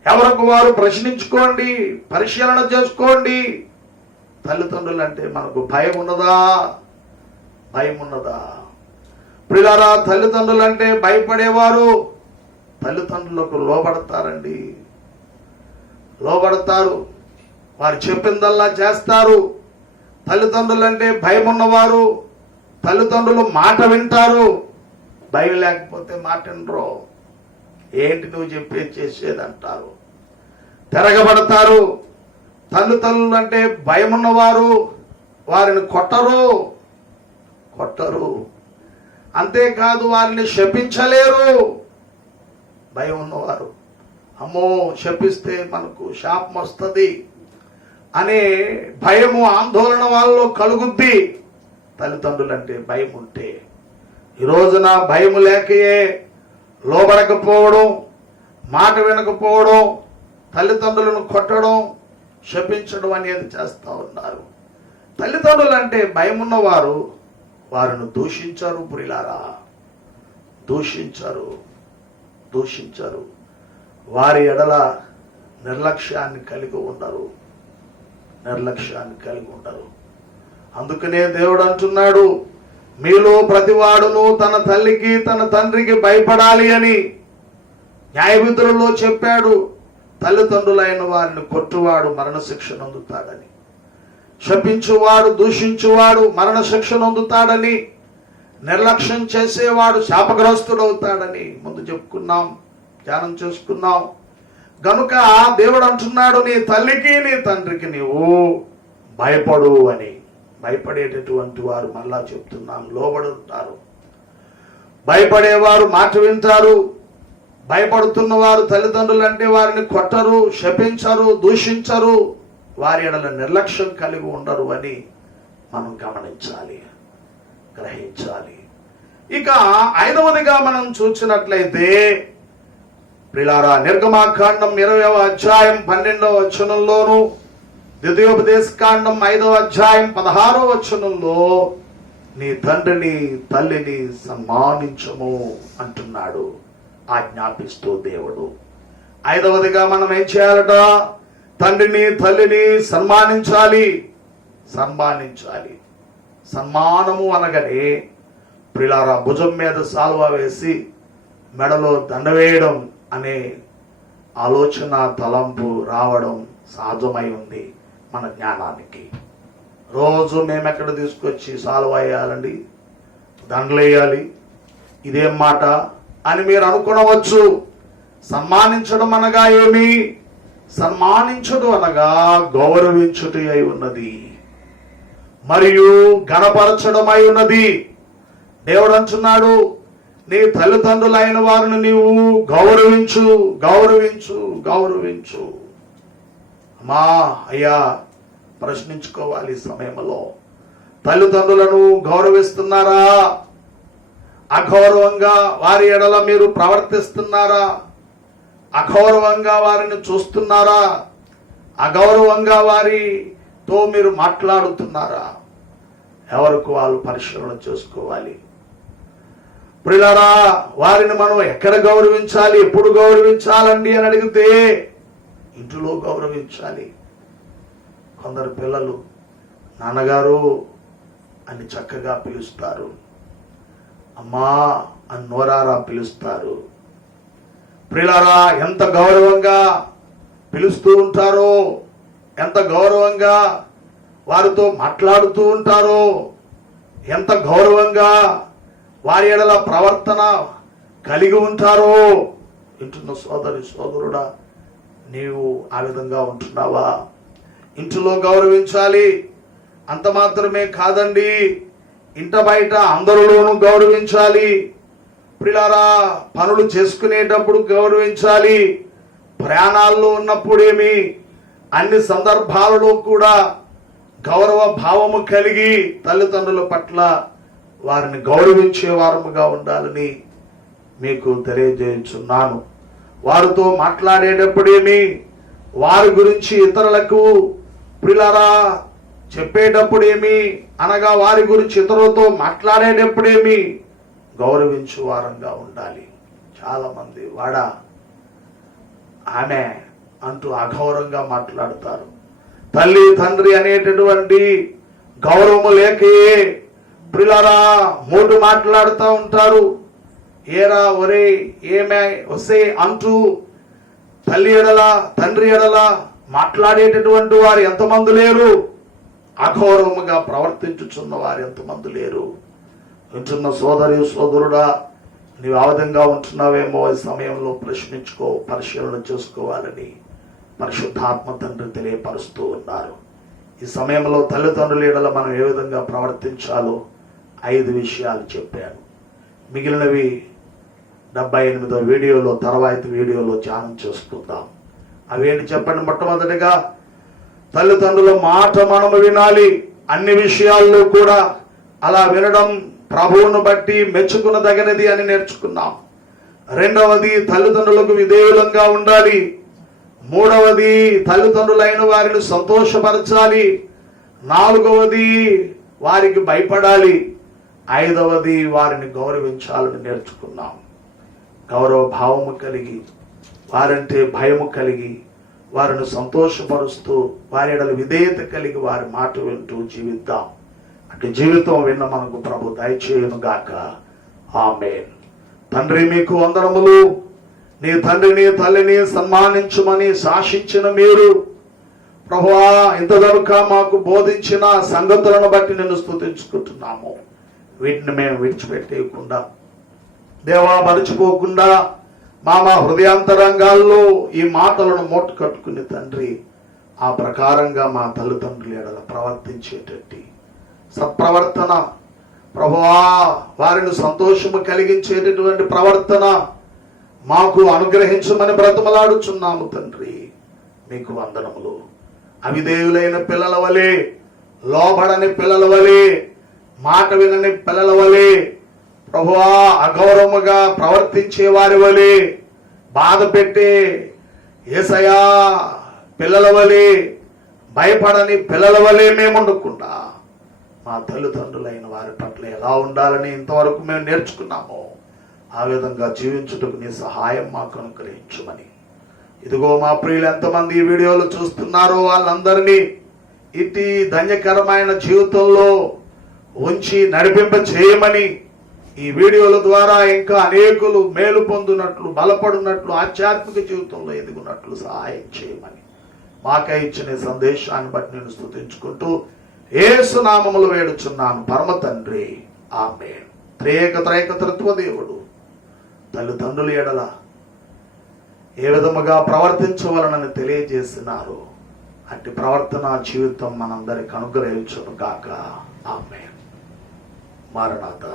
ఎవరికి వారు ప్రశ్నించుకోండి, పరిశీలన చేసుకోండి. తల్లిదండ్రులు అంటే మనకు భయం ఉన్నదా? భయం ఉన్నదా? ప్రియులారా, తల్లిదండ్రులు అంటే భయపడేవారు తల్లిదండ్రులకు లోబడతారండి, లోబడతారు. వారు చెప్పిందల్లా చేస్తారు. తల్లిదండ్రులు అంటే భయం ఉన్నవారు తల్లిదండ్రులు మాట వింటారు. భయం లేకపోతే మాట వినరు. ఏంటి నువ్వు చెప్పేది చేసేది అంటారు, తిరగబడతారు. తల్లిదండ్రులు అంటే భయం ఉన్నవారు వారిని కొట్టరు. అంతేకాదు వారిని శపించలేరు. భయం ఉన్నవారు అమ్మో శపిస్తే మనకు శాపం వస్తుంది అనే భయము ఆందోళన వాళ్ళలో కలుగుద్ది. తల్లిదండ్రులు అంటే భయం ఉంటే, ఈ రోజున భయము లేకయే లోబడకపోవడం, మాట వినకపోవడం, తల్లిదండ్రులను కొట్టడం, శపించడం అనేది చేస్తూ ఉన్నారు. తల్లిదండ్రులు అంటే భయం ఉన్నవారు వారిని దూషించరు. ప్రియులారా, దూషించరు. వారి ఎడల నిర్లక్ష్యాన్ని కలిగి ఉండరు. అందుకనే దేవుడు అంటున్నాడు, మీలో ప్రతివాడును తన తల్లికి తన తండ్రికి భయపడాలి అని న్యాయవిధులలో చెప్పాడు. తల్లిదండ్రులైన వారిని కొట్టువాడు మరణశిక్ష నొందుతాడని, శపించువాడు దూషించువాడు మరణశిక్ష నొందుతాడని, నిర్లక్ష్యం చేసేవాడు శాపగ్రస్తుడవుతాడని ముందు చెప్పుకున్నాం, ధ్యానం చేసుకున్నాం. గనుక దేవుడు అంటున్నాడు, నీ తల్లికి నీ తండ్రికి నీవు భయపడు అని. భయపడేటటువంటి వారు మళ్ళా చెప్తున్నాం లోబడుతారు. భయపడేవారు మాట వింటారు. భయపడుతున్న వారు తల్లిదండ్రులు అంటే వారిని కొట్టరు, శపించరు, దూషించరు, వారి ఎడల నిర్లక్ష్యం కలిగి ఉండరు అని మనం గమనించాలి, గ్రహించాలి. ఇక 5వదిగా మనం చూసినట్లయితే ప్రియులారా, నిర్గమాకాండం 20వ అధ్యాయం 12వ వచనంలోను, ద్వితీయోపదేశకాండం 5వ అధ్యాయం 16వ వచనంలో నీ తండ్రిని తల్లిని సన్మానించము అంటున్నాడు, ఆజ్ఞాపిస్తూ దేవుడు. 5వదిగా మనం ఏం చేయాలట? తండ్రిని తల్లిని సన్మానించాలి. సన్మానము అనగానే ప్రియులారా, భుజం మీద సాల్వా వేసి మెడలో దండ వేయడం అనే ఆలోచన తలంపు రావడం సహజమై ఉంది మన జ్ఞానానికి. రోజు మేము ఎక్కడ తీసుకొచ్చి సాల్వా వేయాలండి, దండలు వేయాలి, ఇదేం మాట అని మీరు అనుకునవచ్చు. సన్మానించడం అనగా ఏమి? సన్మానించుడు అనగా గౌరవించుట అయి ఉన్నది, మరియు ఘనపరచడం అయి ఉన్నది. దేవుడు అంటున్నాడు, నీ తల్లిదండ్రులైన వారిని నీవు గౌరవించు. అమ్మా అయ్యా ప్రశ్నించుకోవాలి ఈ సమయంలో. తల్లిదండ్రులను గౌరవిస్తున్నారా? అగౌరవంగా వారి ఎడల మీరు ప్రవర్తిస్తున్నారా? అగౌరవంగా వారిని చూస్తున్నారా? అగౌరవంగా వారితో మీరు మాట్లాడుతున్నారా? ఎవరికి వాళ్ళు పరిశీలన చేసుకోవాలి. ప్రియులారా, వారిని మనం ఎక్కడ గౌరవించాలి, ఎప్పుడు గౌరవించాలండి అని అడిగితే ఇంటిలో గౌరవించాలి. కొందరు పిల్లలు నాన్నగారు అని చక్కగా పిలుస్తారు, అమ్మా అని నోరారా పిలుస్తారు. ప్రియులారా, ఎంత గౌరవంగా పిలుస్తూ ఉంటారో, ఎంత గౌరవంగా వారితో మాట్లాడుతూ ఉంటారో, ఎంత గౌరవంగా వారి ఎడల ప్రవర్తన కలిగి ఉంటారో. వింటున్న సోదరుడా, నీవు ఆ విధంగా ఉంటున్నావా? ఇంటిలో గౌరవించాలి. అంత మాత్రమే కాదండి, ఇంట బయట అందరిలోనూ గౌరవించాలి. ప్రియులారా, పనులు చేసుకునేటప్పుడు గౌరవించాలి. ప్రయాణాల్లో ఉన్నప్పుడేమి, అన్ని సందర్భాలలో కూడా గౌరవ భావము కలిగి తల్లిదండ్రుల పట్ల వారిని గౌరవించే వారముగా ఉండాలని మీకు తెలియజేస్తున్నాను. వారితో మాట్లాడేటప్పుడేమి, వారి గురించి ఇతరులకు ప్రియులారా చెప్పేటప్పుడేమి, అనగా వారి గురించి ఇతరులతో మాట్లాడేటప్పుడేమి గౌరవించు వారంగా ఉండాలి. చాలా మంది వాడా ఆమె అంటూ అగౌరవంగా మాట్లాడతారు. తల్లి తండ్రి అనేటటువంటి గౌరవము లేకే ప్రియులారా, మోటు మాట్లాడుతూ ఉంటారు. ఏరా ఒరే ఏమే వసే అంటూ తల్లి ఎడల తండ్రి ఎడల మాట్లాడేటటువంటి వారు ఎంతమంది లేరు? అఘోరముగా ప్రవర్తించుచున్న వారు ఎంతమంది లేరు? వింటున్న సోదరి సోదరుడా, నీవు ఆ విధంగా ఉంటున్నావేమో ఈ సమయంలో ప్రశ్నించుకో, పరిశీలన చేసుకోవాలని పరిశుద్ధాత్మ తండ్రి తెలియపరుస్తూ ఉన్నారు. ఈ సమయంలో తల్లిదండ్రుల ఎడల మనం ఏ విధంగా ప్రవర్తించాలో 5 విషయాలు చెప్పాను. మిగిలినవి 78వ వీడియోలో, తర్వాతి వీడియోలో ధ్యానం చేసుకుందాం. అవేంటి చెప్పండి? మొట్టమొదటిగా తల్లిదండ్రుల మాట మనము వినాలి. అన్ని విషయాల్లో కూడా అలా వినడం ప్రభువును బట్టి మెచ్చుకునదగినది అని నేర్చుకున్నాం. రెండవది, తల్లిదండ్రులకు విధేయులంగా ఉండాలి. మూడవది, తల్లిదండ్రులైన వారిని సంతోషపరచాలి. నాలుగవది, వారికి భయపడాలి. ఐదవది, వారిని గౌరవించాలని నేర్చుకున్నాం. గౌరవ భావము కలిగి, వారంటే భయము కలిగి, వారిని సంతోషపరుస్తూ, వారి ఎడల విధేయత కలిగి వారి మాట వింటూ జీవిద్దాం. అటు జీవితం విన్న మనకు ప్రభు దయచేయును గాక. ఆమేన్. తండ్రి, మీకు వందనములు. నీ తండ్రిని తల్లిని సన్మానించుమని శాసించిన మీరు ప్రభువా, ఇంతవరకు మాకు బోధించిన సంగతులను బట్టి నిన్ను స్తుతించుకుంటున్నాము. వీటిని మేము విడిచిపెట్టేయకుండా, దేవా, మరచిపోకుండా మా హృదయాంతరంగాల్లో ఈ మాటలను మూట కట్టుకుని తండ్రి, ఆ ప్రకారంగా మా తల్లిదండ్రుల ఎడల ప్రవర్తించేటట్టు సత్ప్రవర్తన ప్రభువా, వారిని సంతోషము కలిగించేటటువంటి ప్రవర్తన మాకు అనుగ్రహించమని బ్రతమలాడుచున్నాము తండ్రి. మీకు వందనములు. అవిధేయులైన పిల్లల వలె, లోబడని పిల్లల వలె, మాట వినని పిల్లల వలె ప్రభువా, అగౌరవముగా ప్రవర్తించే వారి వలె, బాధ పెట్టే యేసయ్యా పిల్లల వలె, భయపడని పిల్లల వలె మేము ఉండకుండా మా తల్లిదండ్రులైన వారి పట్ల ఎలా ఉండాలని ఇంతవరకు మేము నేర్చుకున్నామో ఆ విధంగా జీవించుటకు నీ సహాయం మాకు అనుగ్రహించమని. ఇదిగో మా ప్రియులు ఎంతమంది ఈ వీడియోలు చూస్తున్నారో వాళ్ళందరినీ ఇటు ధన్యకరమైన జీవితంలో ఉంచి నడిపింప చేయమని, ఈ వీడియోల ద్వారా ఇంకా అనేకులు మేలు పొందునట్లు, బలపడినట్లు, ఆధ్యాత్మిక జీవితంలో ఎదుగునట్లు సహాయం చేయమని మాకై ఇచ్చిన సందేశాన్ని బట్టి నేను స్తుతించుకుంటూ యేసు నామములో వేడుచున్నాను పరమ తండ్రి. ఆమేన్. త్రైకత్వ దేవుడు తల్లిదండ్రుల ఎడల ఏ విధముగా ప్రవర్తించవలనని తెలియజేసినారు. అట్టి ప్రవర్తన జీవితం మనందరికి అనుగ్రహించును గాక. ఆమేన్. మారణాత.